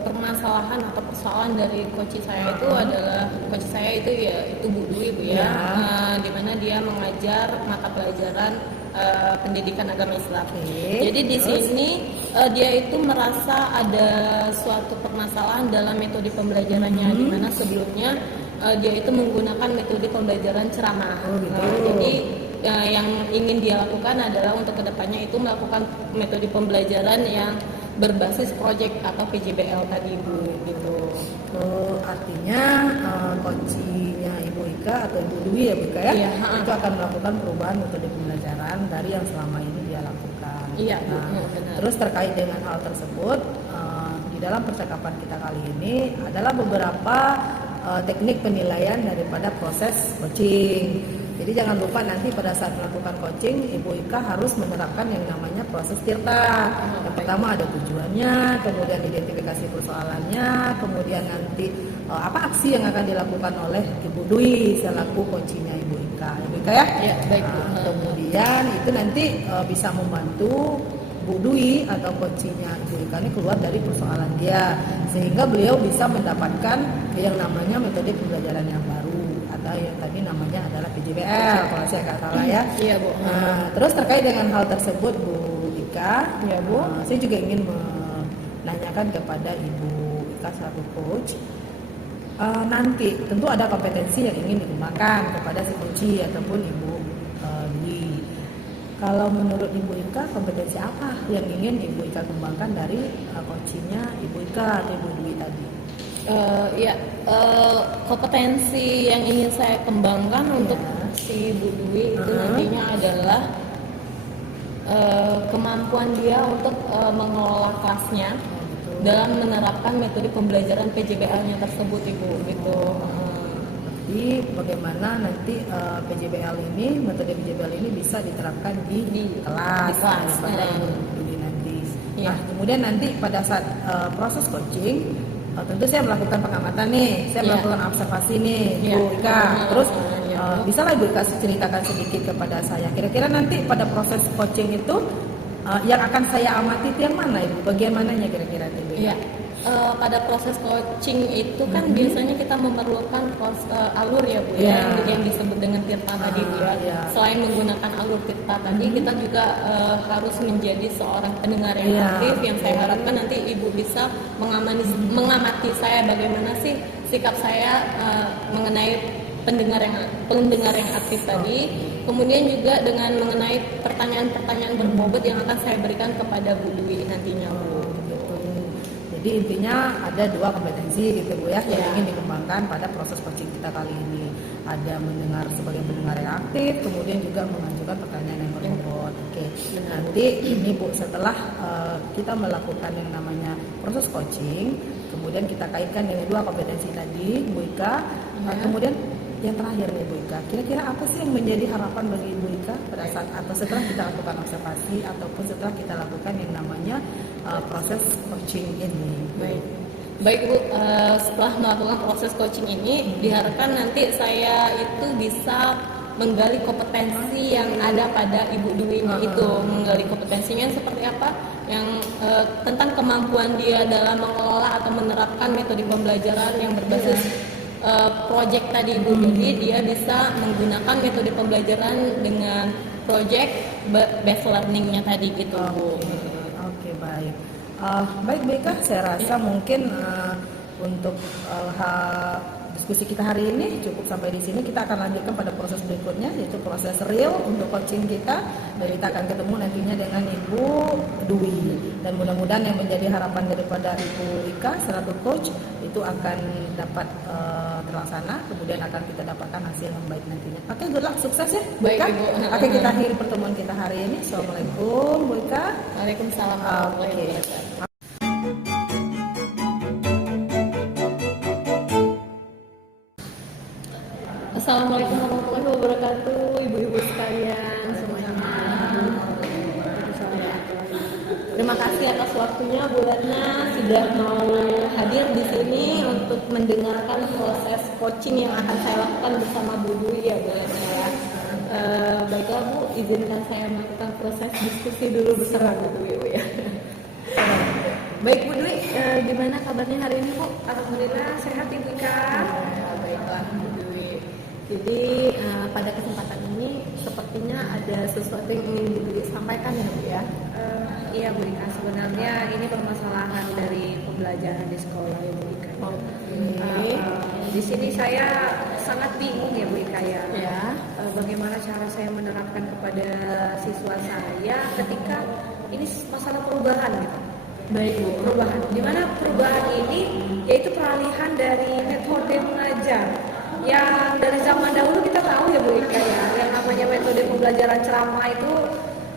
permasalahan atau persoalan dari coach saya itu adalah coach saya itu ya itu Bu Dwi Bu ya, di mana dia mengajar mata pelajaran pendidikan agama Islam. Jadi di sini dia itu merasa ada suatu permasalahan dalam metode pembelajarannya, di mana sebelumnya dia itu menggunakan metode pembelajaran ceramah. Jadi yang ingin dia lakukan adalah untuk kedepannya itu melakukan metode pembelajaran yang berbasis project atau PJBL tadi Bu gitu. Artinya coachingnya Ibu Ika atau Ibu Dwi ya Bu Ika ya, Iya, itu akan melakukan perubahan metode pembelajaran dari yang selama ini dia lakukan. Iya, Bu, Nah, benar. terus terkait dengan hal tersebut di dalam percakapan kita kali ini adalah beberapa teknik penilaian daripada proses coaching. Jadi jangan lupa nanti pada saat melakukan coaching, Ibu Ika harus menerapkan yang namanya proses tirta. Yang pertama ada tujuannya, kemudian identifikasi persoalannya, kemudian nanti apa aksi yang akan dilakukan oleh Ibu Dwi selaku coachingnya Ibu Ika. Ibu Ika ya? Iya, baik Bu. Kemudian itu nanti bisa membantu Bu Dwi atau coachingnya Ibu Ika ini keluar dari persoalan dia, sehingga beliau bisa mendapatkan yang namanya metode pembelajaran yang baru atau yang tadi namanya adalah PJBL kalau saya nggak salah ya. Iya Bu. Nah, terus terkait dengan hal tersebut Bu Ika, Iya, Bu. Saya juga ingin menanyakan kepada Ibu Ika selaku coach. Nanti tentu ada kompetensi yang ingin dikembangkan kepada si coach ataupun Ibu Dwi. Kalau menurut Ibu Ika, kompetensi apa yang ingin Ibu Ika kembangkan dari coachingnya Ibu Ika atau Ibu Dwi tadi? Kompetensi yang ingin saya kembangkan untuk si Bu Dwi itu nantinya adalah kemampuan dia untuk mengelola kelasnya dalam menerapkan metode pembelajaran PJBL-nya tersebut Ibu gitu. Jadi bagaimana nanti PJBL ini, metode PJBL ini bisa diterapkan di kelas, di kelas. pada Ibu Dwi nanti. Ya. Nah, kemudian nanti pada saat proses coaching, tentu saya melakukan pengamatan nih, saya Ya. melakukan observasi nih, Ya. Bu Ika. Terus Ya. bisa lah Ibu Ika ceritakan sedikit kepada saya. Kira-kira nanti pada proses coaching itu yang akan saya amati itu yang mana Ibu? Bagian mananya kira-kira Ibu Ika? Iya. Pada proses coaching itu kan biasanya kita memerlukan alur ya Bu ya, yang disebut dengan tirta tadi Bu ya. Iya. Selain menggunakan alur tirta tadi, kita juga harus menjadi seorang pendengar yang Iya. aktif. Yang saya harapkan nanti Ibu bisa mengamati saya bagaimana sih sikap saya mengenai pendengar yang aktif tadi. Kemudian juga dengan mengenai pertanyaan-pertanyaan berbobot yang akan saya berikan kepada Bu Dwi nantinya Bu. Jadi intinya ada dua kompetensi gitu Bu ya yang Ya. ingin dikembangkan pada proses coaching kita kali ini. Ada mendengar sebagai pendengar yang aktif, kemudian juga mengajukan pertanyaan yang berbobot. Oke. Nanti ini Bu setelah kita melakukan yang namanya proses coaching, kemudian kita kaitkan dengan dua kompetensi tadi Bu Ika. Kemudian yang terakhir nih Bu Ika, kira-kira apa sih yang menjadi harapan bagi Ibu Ika pada saat atau setelah kita lakukan observasi ataupun setelah kita lakukan yang namanya proses coaching ini? Baik Bu, setelah melakukan proses coaching ini diharapkan nanti saya itu bisa menggali kompetensi yang ada pada Ibu Dwi-nya itu, menggali kompetensinya seperti apa, yang tentang kemampuan dia dalam mengelola atau menerapkan metode pembelajaran yang berbasis project tadi Bu. Jadi dia bisa menggunakan metode pembelajaran dengan project based learning-nya tadi gitu Bu. Oke, baik. Baik Bu Ika, saya rasa mungkin untuk diskusi kita hari ini cukup sampai di sini. Kita akan lanjutkan pada proses berikutnya, yaitu proses real untuk coaching kita. Dan kita akan ketemu nantinya dengan Ibu Dwi. Dan mudah-mudahan yang menjadi harapan daripada Ibu Ika selaku coach itu akan dapat terlaksana. Kemudian akan kita dapatkan hasil yang baik nantinya. Oke, good luck, sukses ya Bu Baik, Ika. Ibu. Oke, kita akhiri pertemuan kita hari ini. Assalamualaikum Bu Ika. Waalaikumsalam warahmatullahi Oke. wabarakatuh. Assalamualaikum warahmatullahi wabarakatuh, ibu-ibu sekalian semuanya. Terima kasih atas waktunya Bu Ratna sudah mau hadir di sini untuk mendengarkan proses coaching yang akan saya lakukan bersama Bu Dwi ya Bu Ratna ya. Baiklah Bu, izinkan saya melakukan proses diskusi dulu bersama Bu Dwi Bu ya. Baik Bu Dwi, gimana kabarnya hari ini Bu? Alhamdulillah sehat Ibu Ika. Baiklah Bu Dwi. Jadi pada kesempatan ini sepertinya ada sesuatu yang ingin Bu Dwi sampaikan ya Bu ya. Iya Bu Ika, sebenarnya ini permasalahan dari pembelajaran di sekolah ya Bu Ika. Di sini saya sangat bingung ya Bu Ika ya. Ya. Bagaimana cara saya menerapkan kepada siswa saya ketika ini masalah perubahan gitu. Baik Bu. Perubahan. Di mana perubahan ini yaitu peralihan dari metode mengajar yang dari zaman dahulu kita tahu ya Bu Ika ya, yang namanya metode pembelajaran ceramah itu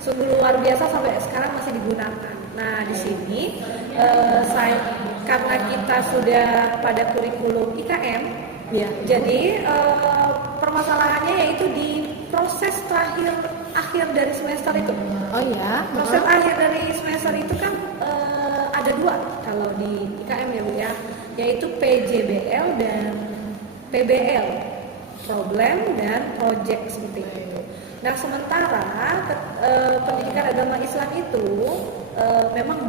sungguh luar biasa sampai sekarang masih digunakan. Nah di sini karena kita sudah pada kurikulum IKM, Ya. jadi permasalahannya yaitu di proses akhir dari semester itu. Oh ya. Proses akhir dari semester itu kan ada dua kalau di IKM ya Bu ya, yaitu PJBL dan PBL, problem dan project seperti itu. Nah sementara pendidikan agama Islam itu memang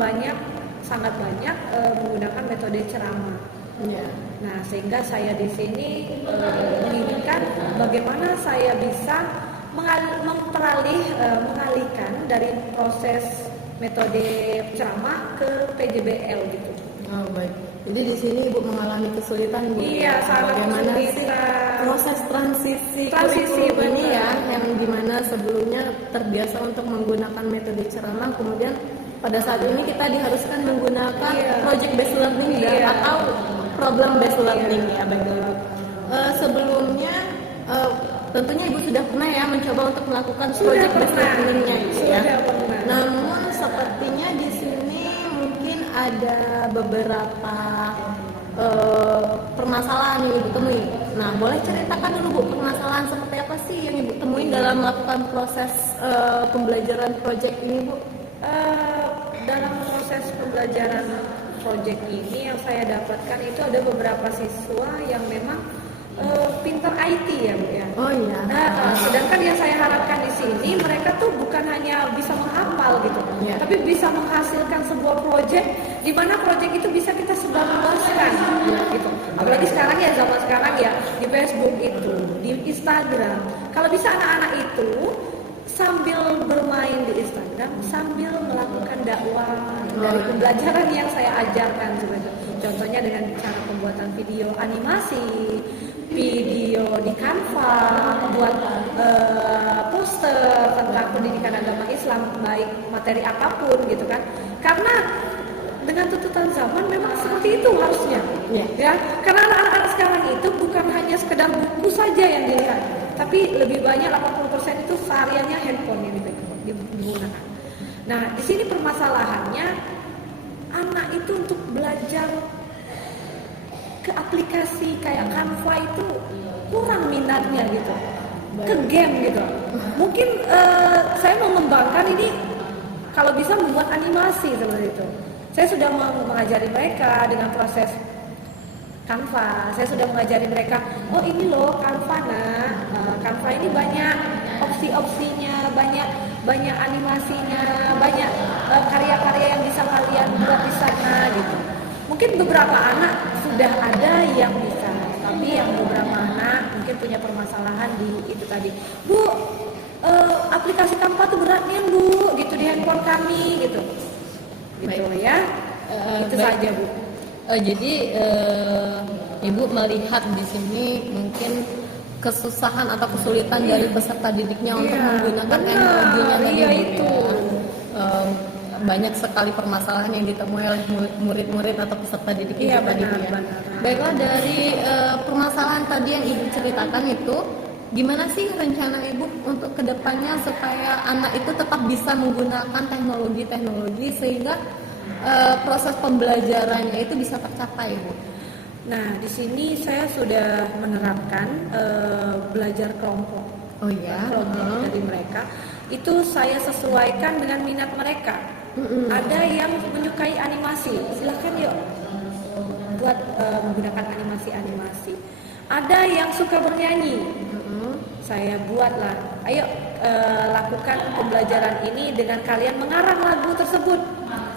sangat banyak menggunakan metode ceramah. Ya. Nah sehingga saya di sini menginginkan bagaimana saya bisa mengalihkan dari proses metode ceramah ke PJBL gitu. Oh baik. Jadi di sini Ibu mengalami kesulitan Bu. Iya, sangat Bagaimana sih kesulitan. proses transisi Transisi, kurikulum ini benar. ya, yang dimana sebelumnya terbiasa untuk menggunakan metode ceramah, kemudian pada saat ini kita diharuskan menggunakan Iya. project based learning Iya. atau problem based learning ya, baik Ibu. Sebelumnya tentunya Ibu sudah pernah ya mencoba untuk melakukan project based learningnya itu ya. Sudah pernah. Namun sepertinya di sini mungkin ada beberapa permasalahan yang Ibu temui. Nah, boleh ceritakan dulu Bu, permasalahan seperti apa sih yang Ibu temuin dalam melakukan proses pembelajaran project ini Bu? Dalam proses pembelajaran project ini yang saya dapatkan itu ada beberapa siswa yang memang pintar IT ya Bu ya. Oh iya. Nah, sedangkan yang saya harapkan di sini mereka tuh bukan hanya bisa menghafal gitu, Ya. tapi bisa menghasilkan sebuah project di mana project itu bisa kita sebarluaskan gitu. Apalagi sekarang ya, zaman sekarang ya, di Facebook itu, di Instagram. Kalau bisa anak-anak itu sambil bermain di Instagram, sambil melakukan dakwah dari pembelajaran yang saya ajarkan sebenarnya. Contohnya dengan cara pembuatan video animasi, video di Canva, buat poster tentang pendidikan agama Islam, baik materi apapun gitu kan. Karena dengan tuntutan zaman memang seperti itu harusnya, ya. Karena anak-anak sekarang itu bukan hanya sekedar buku saja yang dilihat, tapi lebih banyak 80% itu sehariannya handphone yang digunakan. Nah, di sini permasalahannya anak itu untuk belajar ke aplikasi kayak Canva itu kurang minatnya gitu, ke game gitu. Mungkin saya mau mengembangkan ini kalau bisa membuat animasi seperti itu. Saya sudah mengajari mereka dengan proses Canva. Saya sudah mengajari mereka, oh ini loh Canva nah, Canva ini banyak opsi-opsinya, banyak animasinya, banyak karya-karya yang bisa kalian buat di sana gitu. Mungkin beberapa anak sudah ada yang bisa, tapi yang beberapa anak mungkin punya permasalahan di itu tadi. Bu, aplikasi Canva tuh beratnya Bu, gitu di handphone kami gitu. Gitu ya. Itu baik. saja Bu. Jadi Ibu melihat di sini mungkin kesusahan atau kesulitan dari peserta didiknya untuk Iya, menggunakan benar. teknologinya tadi Iya, Bu, itu. ya. Banyak sekali permasalahan yang ditemui oleh murid-murid atau peserta didik Iya, itu tadi Bu, benar, ya. benar. Baiklah, dari permasalahan tadi yang Ibu ceritakan itu, gimana sih rencana Ibu untuk kedepannya supaya anak itu tetap bisa menggunakan teknologi-teknologi sehingga proses pembelajarannya itu bisa tercapai Bu? Nah, di sini saya sudah menerapkan belajar kelompok. Oh iya. Kelompok dari mereka itu saya sesuaikan dengan minat mereka. Ada yang menyukai animasi, silahkan yuk buat menggunakan animasi. Ada yang suka bernyanyi, saya buatlah. Ayo lakukan pembelajaran ini dengan kalian mengarang lagu tersebut.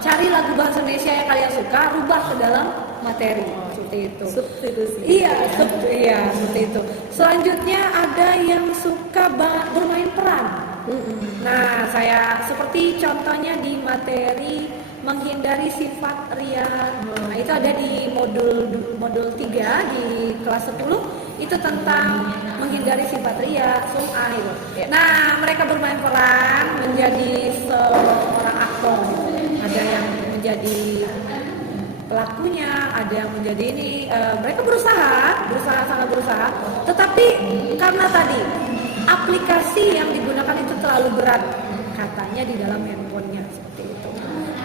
Cari lagu bahasa Indonesia yang kalian suka, rubah ke dalam materi. Seperti itu. Substitusi. Iya, seperti itu. Selanjutnya ada yang suka bermain peran. Nah, saya seperti contohnya di materi menghindari sifat ria. Nah, itu ada di modul 3 di kelas 10. Itu tentang menghindari sifat ria, sum'ah itu. Nah, mereka bermain peran menjadi seorang aktor gitu. Ada yang menjadi pelakunya, ada yang menjadi ini. Mereka berusaha sangat berusaha, tetapi karena tadi aplikasi yang digunakan itu terlalu berat katanya di dalam handphonenya seperti itu.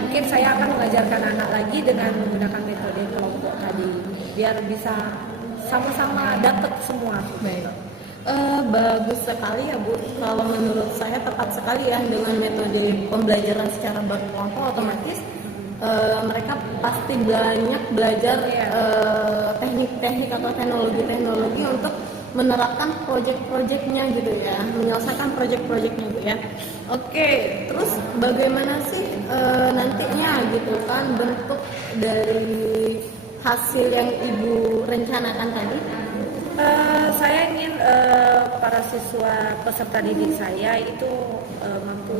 Mungkin saya akan mengajarkan anak lagi dengan menggunakan metode kelompok tadi biar bisa sama-sama dapat semua. Baik. Bagus sekali ya Bu. Kalau menurut saya tepat sekali ya dengan metode pembelajaran secara berkelompok, otomatis mereka pasti banyak belajar teknik-teknik atau teknologi-teknologi untuk menerapkan proyek-proyeknya gitu ya, menyelesaikan proyek-proyeknya gitu ya. Oke, terus bagaimana sih nantinya gitu kan bentuk dari hasil yang Ibu rencanakan tadi? Saya ingin para siswa peserta didik saya itu mampu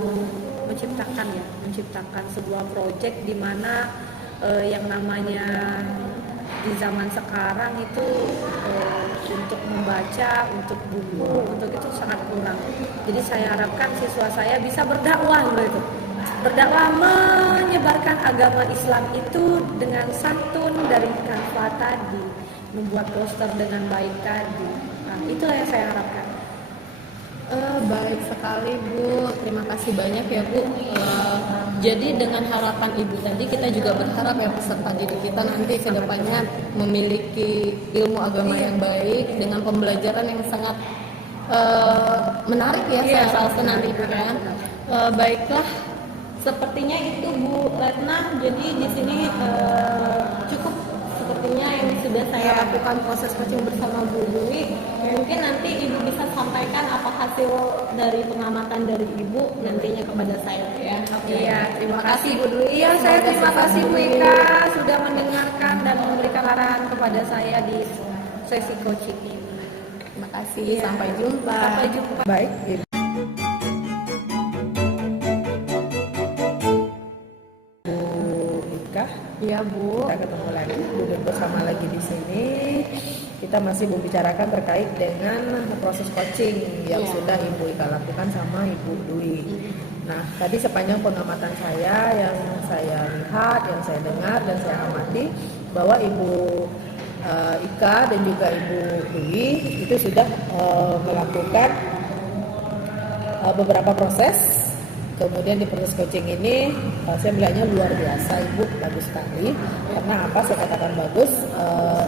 menciptakan sebuah proyek di mana yang namanya di zaman sekarang itu untuk membaca, untuk buku, untuk itu sangat kurang. Jadi saya harapkan siswa saya bisa berdakwah gitu. Berdakwah menyebarkan agama Islam itu dengan santun dari Canva tadi, membuat poster dengan baik tadi. Nah, itulah yang saya harapkan. Baik sekali Bu, terima kasih banyak ya Bu. Jadi dengan harapan Ibu tadi kita juga berharap ya peserta didik kita nanti ke depannya memiliki ilmu agama yang baik dengan pembelajaran yang sangat menarik ya saya rasa nanti Bu ya. Baiklah, sepertinya itu Bu Retna. Jadi di sini cukup sepertinya yang sudah saya lakukan proses coaching bersama Bu Dwi. Mungkin nanti Ibu bisa sampaikan apa hasil dari pengamatan dari Ibu nantinya kepada saya ya. Iya, terima kasih Bu Dwi. Iya, saya terima kasih Bu Ika sudah mendengarkan dan memberikan arahan kepada saya di sesi coaching ini. Terima kasih, sampai jumpa. Sampai jumpa. Baik, Bu Ika. Iya Bu. Kita ketemu lagi, duduk bersama lagi di sini. Kita masih membicarakan terkait dengan proses coaching yang sudah Ibu Ika lakukan sama Ibu Dwi. Nah, tadi sepanjang pengamatan saya yang saya lihat, yang saya dengar dan saya amati bahwa Ibu Ika dan juga Ibu Dwi itu sudah melakukan beberapa proses. Kemudian di proses coaching ini saya melihatnya luar biasa, Ibu, bagus sekali. Karena apa saya katakan bagus?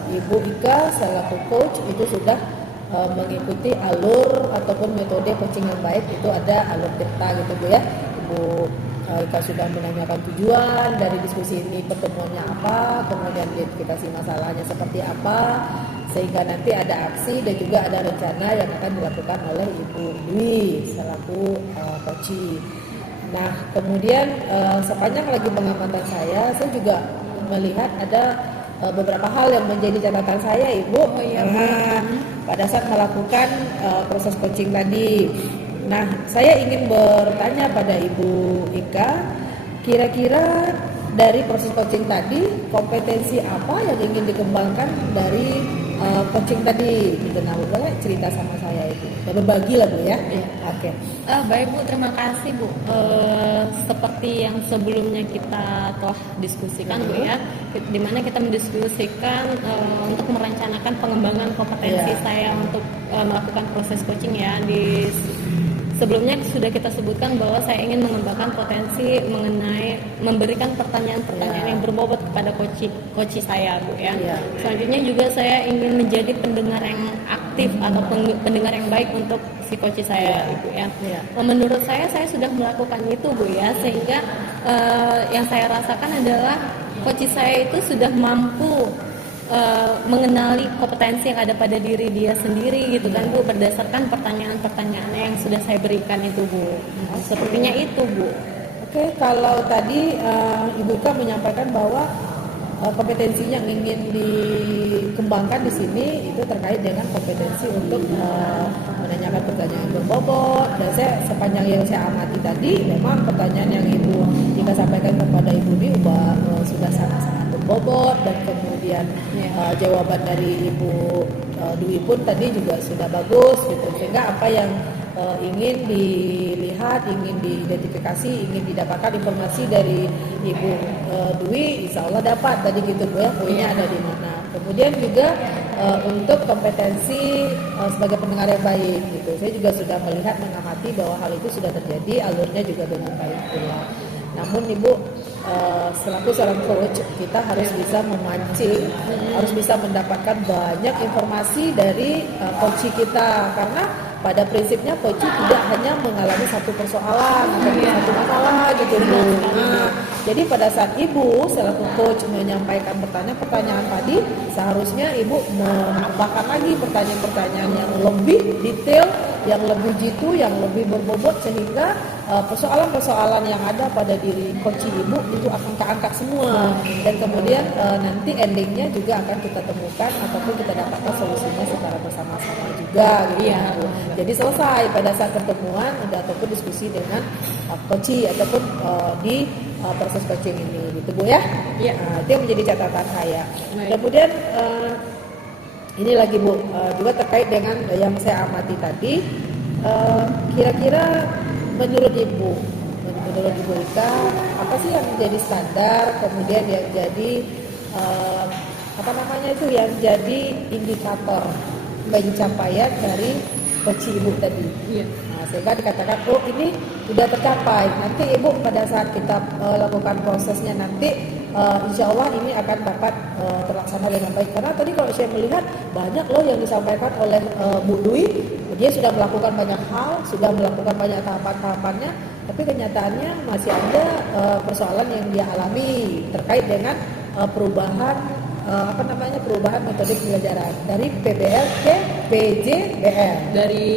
Ibu Ika selaku coach itu sudah mengikuti alur ataupun metode coaching yang baik. Itu ada alur tirta gitu Bu ya. Ibu Ika sudah menanyakan tujuan dari diskusi ini, pertemuannya apa, kemudian identifikasi masalahnya seperti apa, sehingga nanti ada aksi dan juga ada rencana yang akan dilakukan oleh Ibu Dwi selaku coach. Nah, kemudian sepanjang lagi pengamatan saya juga melihat ada beberapa hal yang menjadi catatan saya, Ibu. Pada saat melakukan proses coaching tadi. Nah, saya ingin bertanya pada Ibu Ika, kira-kira dari proses coaching tadi, kompetensi apa yang ingin dikembangkan dari coaching tadi? Gitu, nah, boleh cerita sama saya Ibu. Ya, berbagi lah Bu ya. Oke. Baik Bu, terima kasih Bu. Seperti yang sebelumnya kita telah diskusikan Bu ya, di mana kita mendiskusikan untuk merencanakan pengembangan kompetensi saya untuk melakukan proses coaching ya. Sebelumnya sudah kita sebutkan bahwa saya ingin mengembangkan potensi mengenai memberikan pertanyaan-pertanyaan yang berbobot kepada coach saya Bu ya. Selanjutnya juga saya ingin menjadi pendengar yang aktif atau pendengar yang baik untuk si coach saya Bu ya. Menurut saya sudah melakukan itu Bu ya, sehingga yang saya rasakan adalah coach saya itu sudah mampu mengenali kompetensi yang ada pada diri dia sendiri gitu kan Bu, berdasarkan pertanyaan-pertanyaan yang sudah saya berikan itu Bu. Sepertinya itu Bu. Oke, kalau tadi Ibu Ika menyampaikan bahwa kompetensinya yang ingin dikembangkan di sini itu terkait dengan kompetensi untuk menanyakan pertanyaan berbobot, dan saya sepanjang yang saya amati tadi memang pertanyaan yang Ibu Ika sampaikan kepada Ibu Dwi sudah sangat-sangat berbobot, dan kemudian jawaban dari Ibu Dwi pun tadi juga sudah bagus gitu, sehingga apa yang ingin dilihat, ingin diidentifikasi, ingin didapatkan informasi dari Ibu Dwi, insya Allah dapat tadi gitu Bu ya, poinnya ada di mana. Kemudian juga untuk kompetensi sebagai pendengar yang baik gitu, saya juga sudah melihat, mengamati bahwa hal itu sudah terjadi, alurnya juga dengan baik pula. Namun Ibu selaku seorang coach, kita harus bisa memancing, harus bisa mendapatkan banyak informasi dari coach kita, karena pada prinsipnya coach tidak hanya mengalami satu persoalan atau satu masalah gitu Bu. Nah, jadi pada saat Ibu selaku coach menyampaikan pertanyaan-pertanyaan tadi, seharusnya Ibu menambahkan lagi pertanyaan-pertanyaan yang lebih detail, yang lebih jitu, yang lebih berbobot, sehingga persoalan-persoalan yang ada pada diri coach Ibu itu akan keangkat semua, dan kemudian nanti endingnya juga akan kita temukan ataupun kita dapatkan solusinya secara bersama-sama juga gitu. Iya. Jadi selesai pada saat pertemuan ataupun diskusi dengan coach ataupun di proses coaching ini gitu Bu ya. Iya. Itu yang menjadi catatan saya. Baik. Kemudian ini lagi Bu, juga terkait dengan yang saya amati tadi, kira-kira menurut Ibu Ika, apa sih yang menjadi standar, kemudian yang jadi yang jadi indikator pencapaian dari coach Ibu tadi? Iya. Nah, sehingga dikatakan, oh ini sudah tercapai. Nanti Ibu pada saat kita lakukan prosesnya nanti, insya Allah ini akan dapat terlaksana dengan baik. Karena tadi kalau saya melihat banyak loh yang disampaikan oleh Bu Dwi, dia sudah melakukan banyak hal, sudah melakukan banyak tahapan-tahapannya, tapi kenyataannya masih ada persoalan yang dia alami terkait dengan perubahan perubahan metode pembelajaran dari PBL ke PJBL. Dari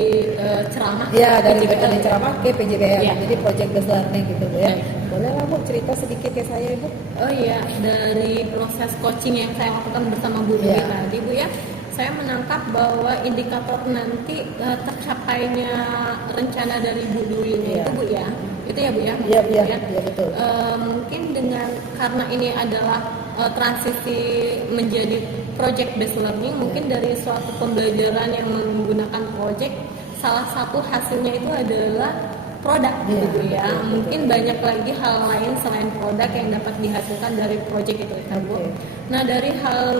ceramah Ya, dari PJBL. metode ceramah ke PJBL. Ya. Jadi project based learning gitu Bu ya. Baik. Boleh lah Bu cerita sedikit ke saya Ibu? Oh iya, dari proses coaching yang saya lakukan bersama Bu Dwi Iya. tadi Bu ya, saya menangkap bahwa indikator nanti tercapainya rencana dari Bu Dwi Iya. itu Bu ya, itu ya Bu ya. Iya, maksudnya iya, iya, betul. Mungkin dengan karena ini adalah transisi menjadi project based learning, mungkin dari suatu pembelajaran yang menggunakan project, salah satu hasilnya itu adalah produk gitu Bu ya. betul, Mungkin banyak lagi hal lain selain produk yang dapat dihasilkan dari project itu kan Bu. Oke. Nah dari hal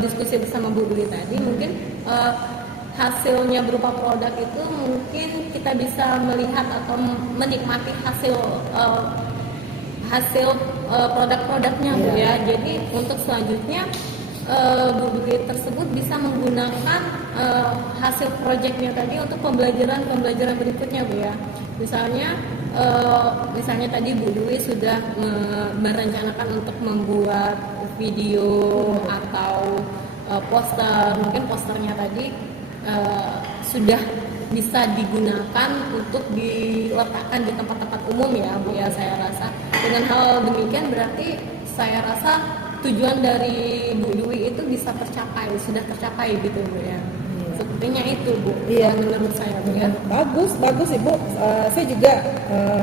diskusi bersama Bu Dwi tadi, mungkin hasilnya berupa produk itu mungkin kita bisa melihat atau menikmati hasil produk-produknya Bu ya. Jadi untuk selanjutnya Bu Dwi tersebut bisa menggunakan hasil proyeknya tadi untuk pembelajaran berikutnya Bu ya. Misalnya tadi Bu Dwi sudah merencanakan untuk membuat video atau poster, mungkin posternya tadi sudah bisa digunakan untuk diletakkan di tempat-tempat umum ya Bu ya. Saya rasa dengan hal demikian berarti saya rasa tujuan dari Bu Dwi itu bisa sudah tercapai gitu Bu ya. Sepertinya itu Bu. Iya. Menurut saya Bu ya. Bagus Ibu. Saya juga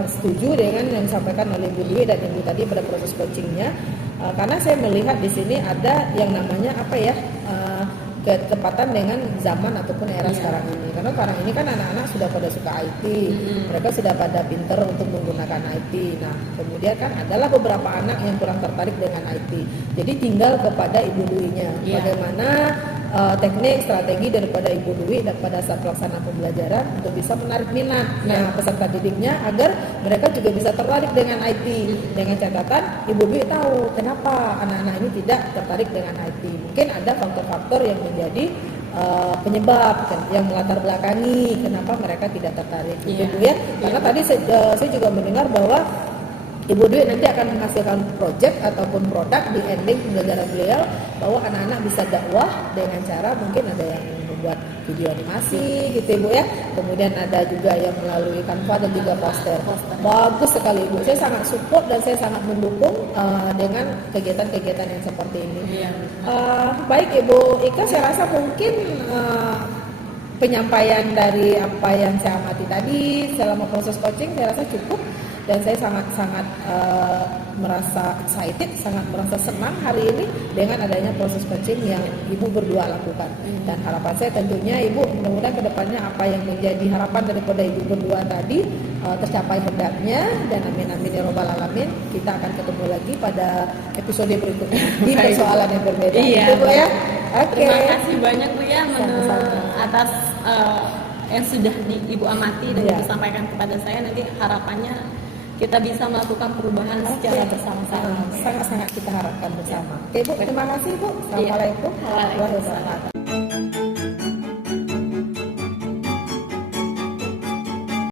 setuju dengan yang disampaikan oleh Bu Dwi dan Ibu tadi pada proses coachingnya. Karena saya melihat di sini ada yang namanya ketepatan dengan zaman ataupun era sekarang ini. Karena sekarang ini kan anak-anak sudah pada suka IT, mereka sudah pada pinter untuk menggunakan IT. Nah, kemudian kan adalah beberapa anak yang kurang tertarik dengan IT. Jadi tinggal kepada Ibu Dwi-nya, bagaimana teknik, strategi daripada Ibu Dwi dan pada saat pelaksanaan pembelajaran untuk bisa menarik minat peserta didiknya agar mereka juga bisa tertarik dengan IT. Dengan catatan Ibu Dwi tahu kenapa anak-anak ini tidak tertarik dengan IT. Mungkin ada faktor-faktor yang menjadi penyebab yang melatar belakangi kenapa mereka tidak tertarik gitu ya. Karena tadi saya juga mendengar bahwa Ibu Dwi nanti akan menghasilkan project ataupun produk di ending pembelajaran beliau, bahwa anak-anak bisa dakwah dengan cara mungkin ada yang membuat video animasi gitu Ibu ya. Kemudian ada juga yang melalui Canva dan juga poster. Bagus sekali Ibu. Saya sangat support dan saya sangat mendukung dengan kegiatan-kegiatan yang seperti ini. Baik Ibu Ika, saya rasa mungkin penyampaian dari apa yang saya amati tadi selama proses coaching saya rasa cukup. dan saya sangat-sangat merasa excited, sangat merasa senang hari ini dengan adanya proses coaching yang ibu berdua lakukan. Dan harapan saya tentunya ibu mudah-mudahan kedepannya apa yang menjadi harapan daripada ibu berdua tadi tercapai hendaknya, dan amin amin ya robbal alamin. Kita akan ketemu lagi pada episode berikutnya di persoalan yang berbeda. Iya, Gitu, Bu ya. Oke. Terima kasih banyak Bu ya Sama-sama. atas yang sudah Ibu amati dan Iya. Ibu sampaikan kepada saya. Nanti harapannya kita bisa melakukan perubahan secara bersama-sama. Sangat-sangat kita harapkan bersama. Oke Bu, terima kasih Bu. Assalamualaikum warahmatullahi wabarakatuh.